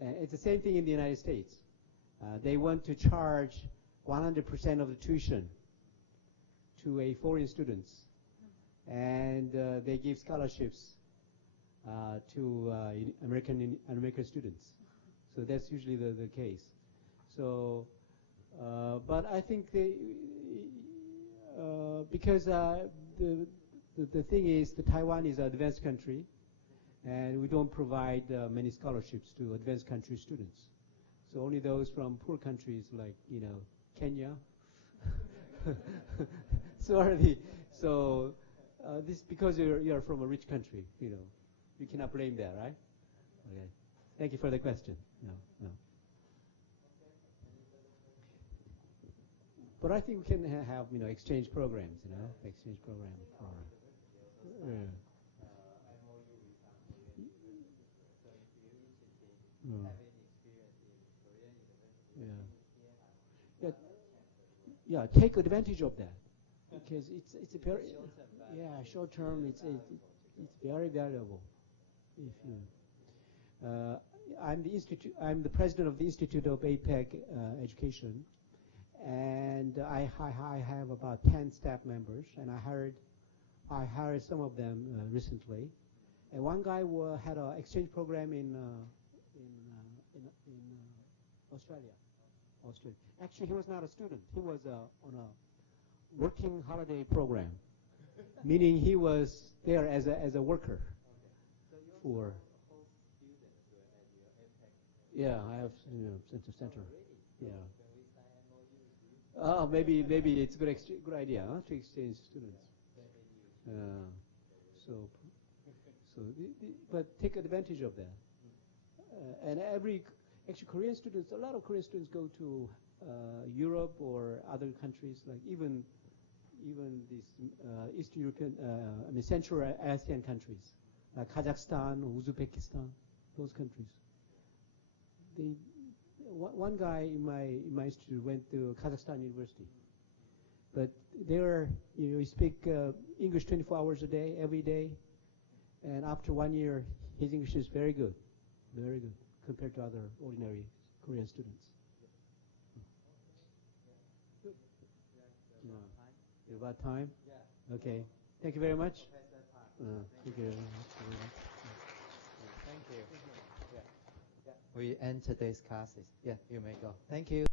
It's the same thing in the United States. They want to charge 100% of the tuition to a foreign students, and they give scholarships to American students. So that's usually the case. So, but I think because the thing is, Taiwan is an advanced country, and we don't provide many scholarships to advanced country students. So only those from poor countries like Kenya. So this because you're from a rich country, you cannot blame that, right? Okay. Thank you for the question. No. But I think we can have exchange programs, exchange program for. Yeah, take advantage of that because it's a very short term. It's very valuable. If you, I'm the president of the Institute of APEC Education, and I have about 10 staff members, and I hired some of them recently, And one guy had an exchange program in Australia. Actually, he was not a student. He was on a working holiday program, meaning he was there as a worker. For yeah, I have center. Yeah. Oh, maybe it's a good idea to exchange students. But take advantage of that. And actually Korean students, a lot of Korean students go to Europe or other countries, like even these Eastern European, Central Asian countries, like Kazakhstan, Uzbekistan, those countries. One guy in my institute went to Kazakhstan University, but there you speak English 24 hours a day, every day, and after 1 year, his English is very good compared to other ordinary Korean students. Good. Yeah. About time? Yeah. Okay. Thank you very much. Thank you very much. Thank you. Yeah. We end today's classes. Yeah, you may go. Thank you.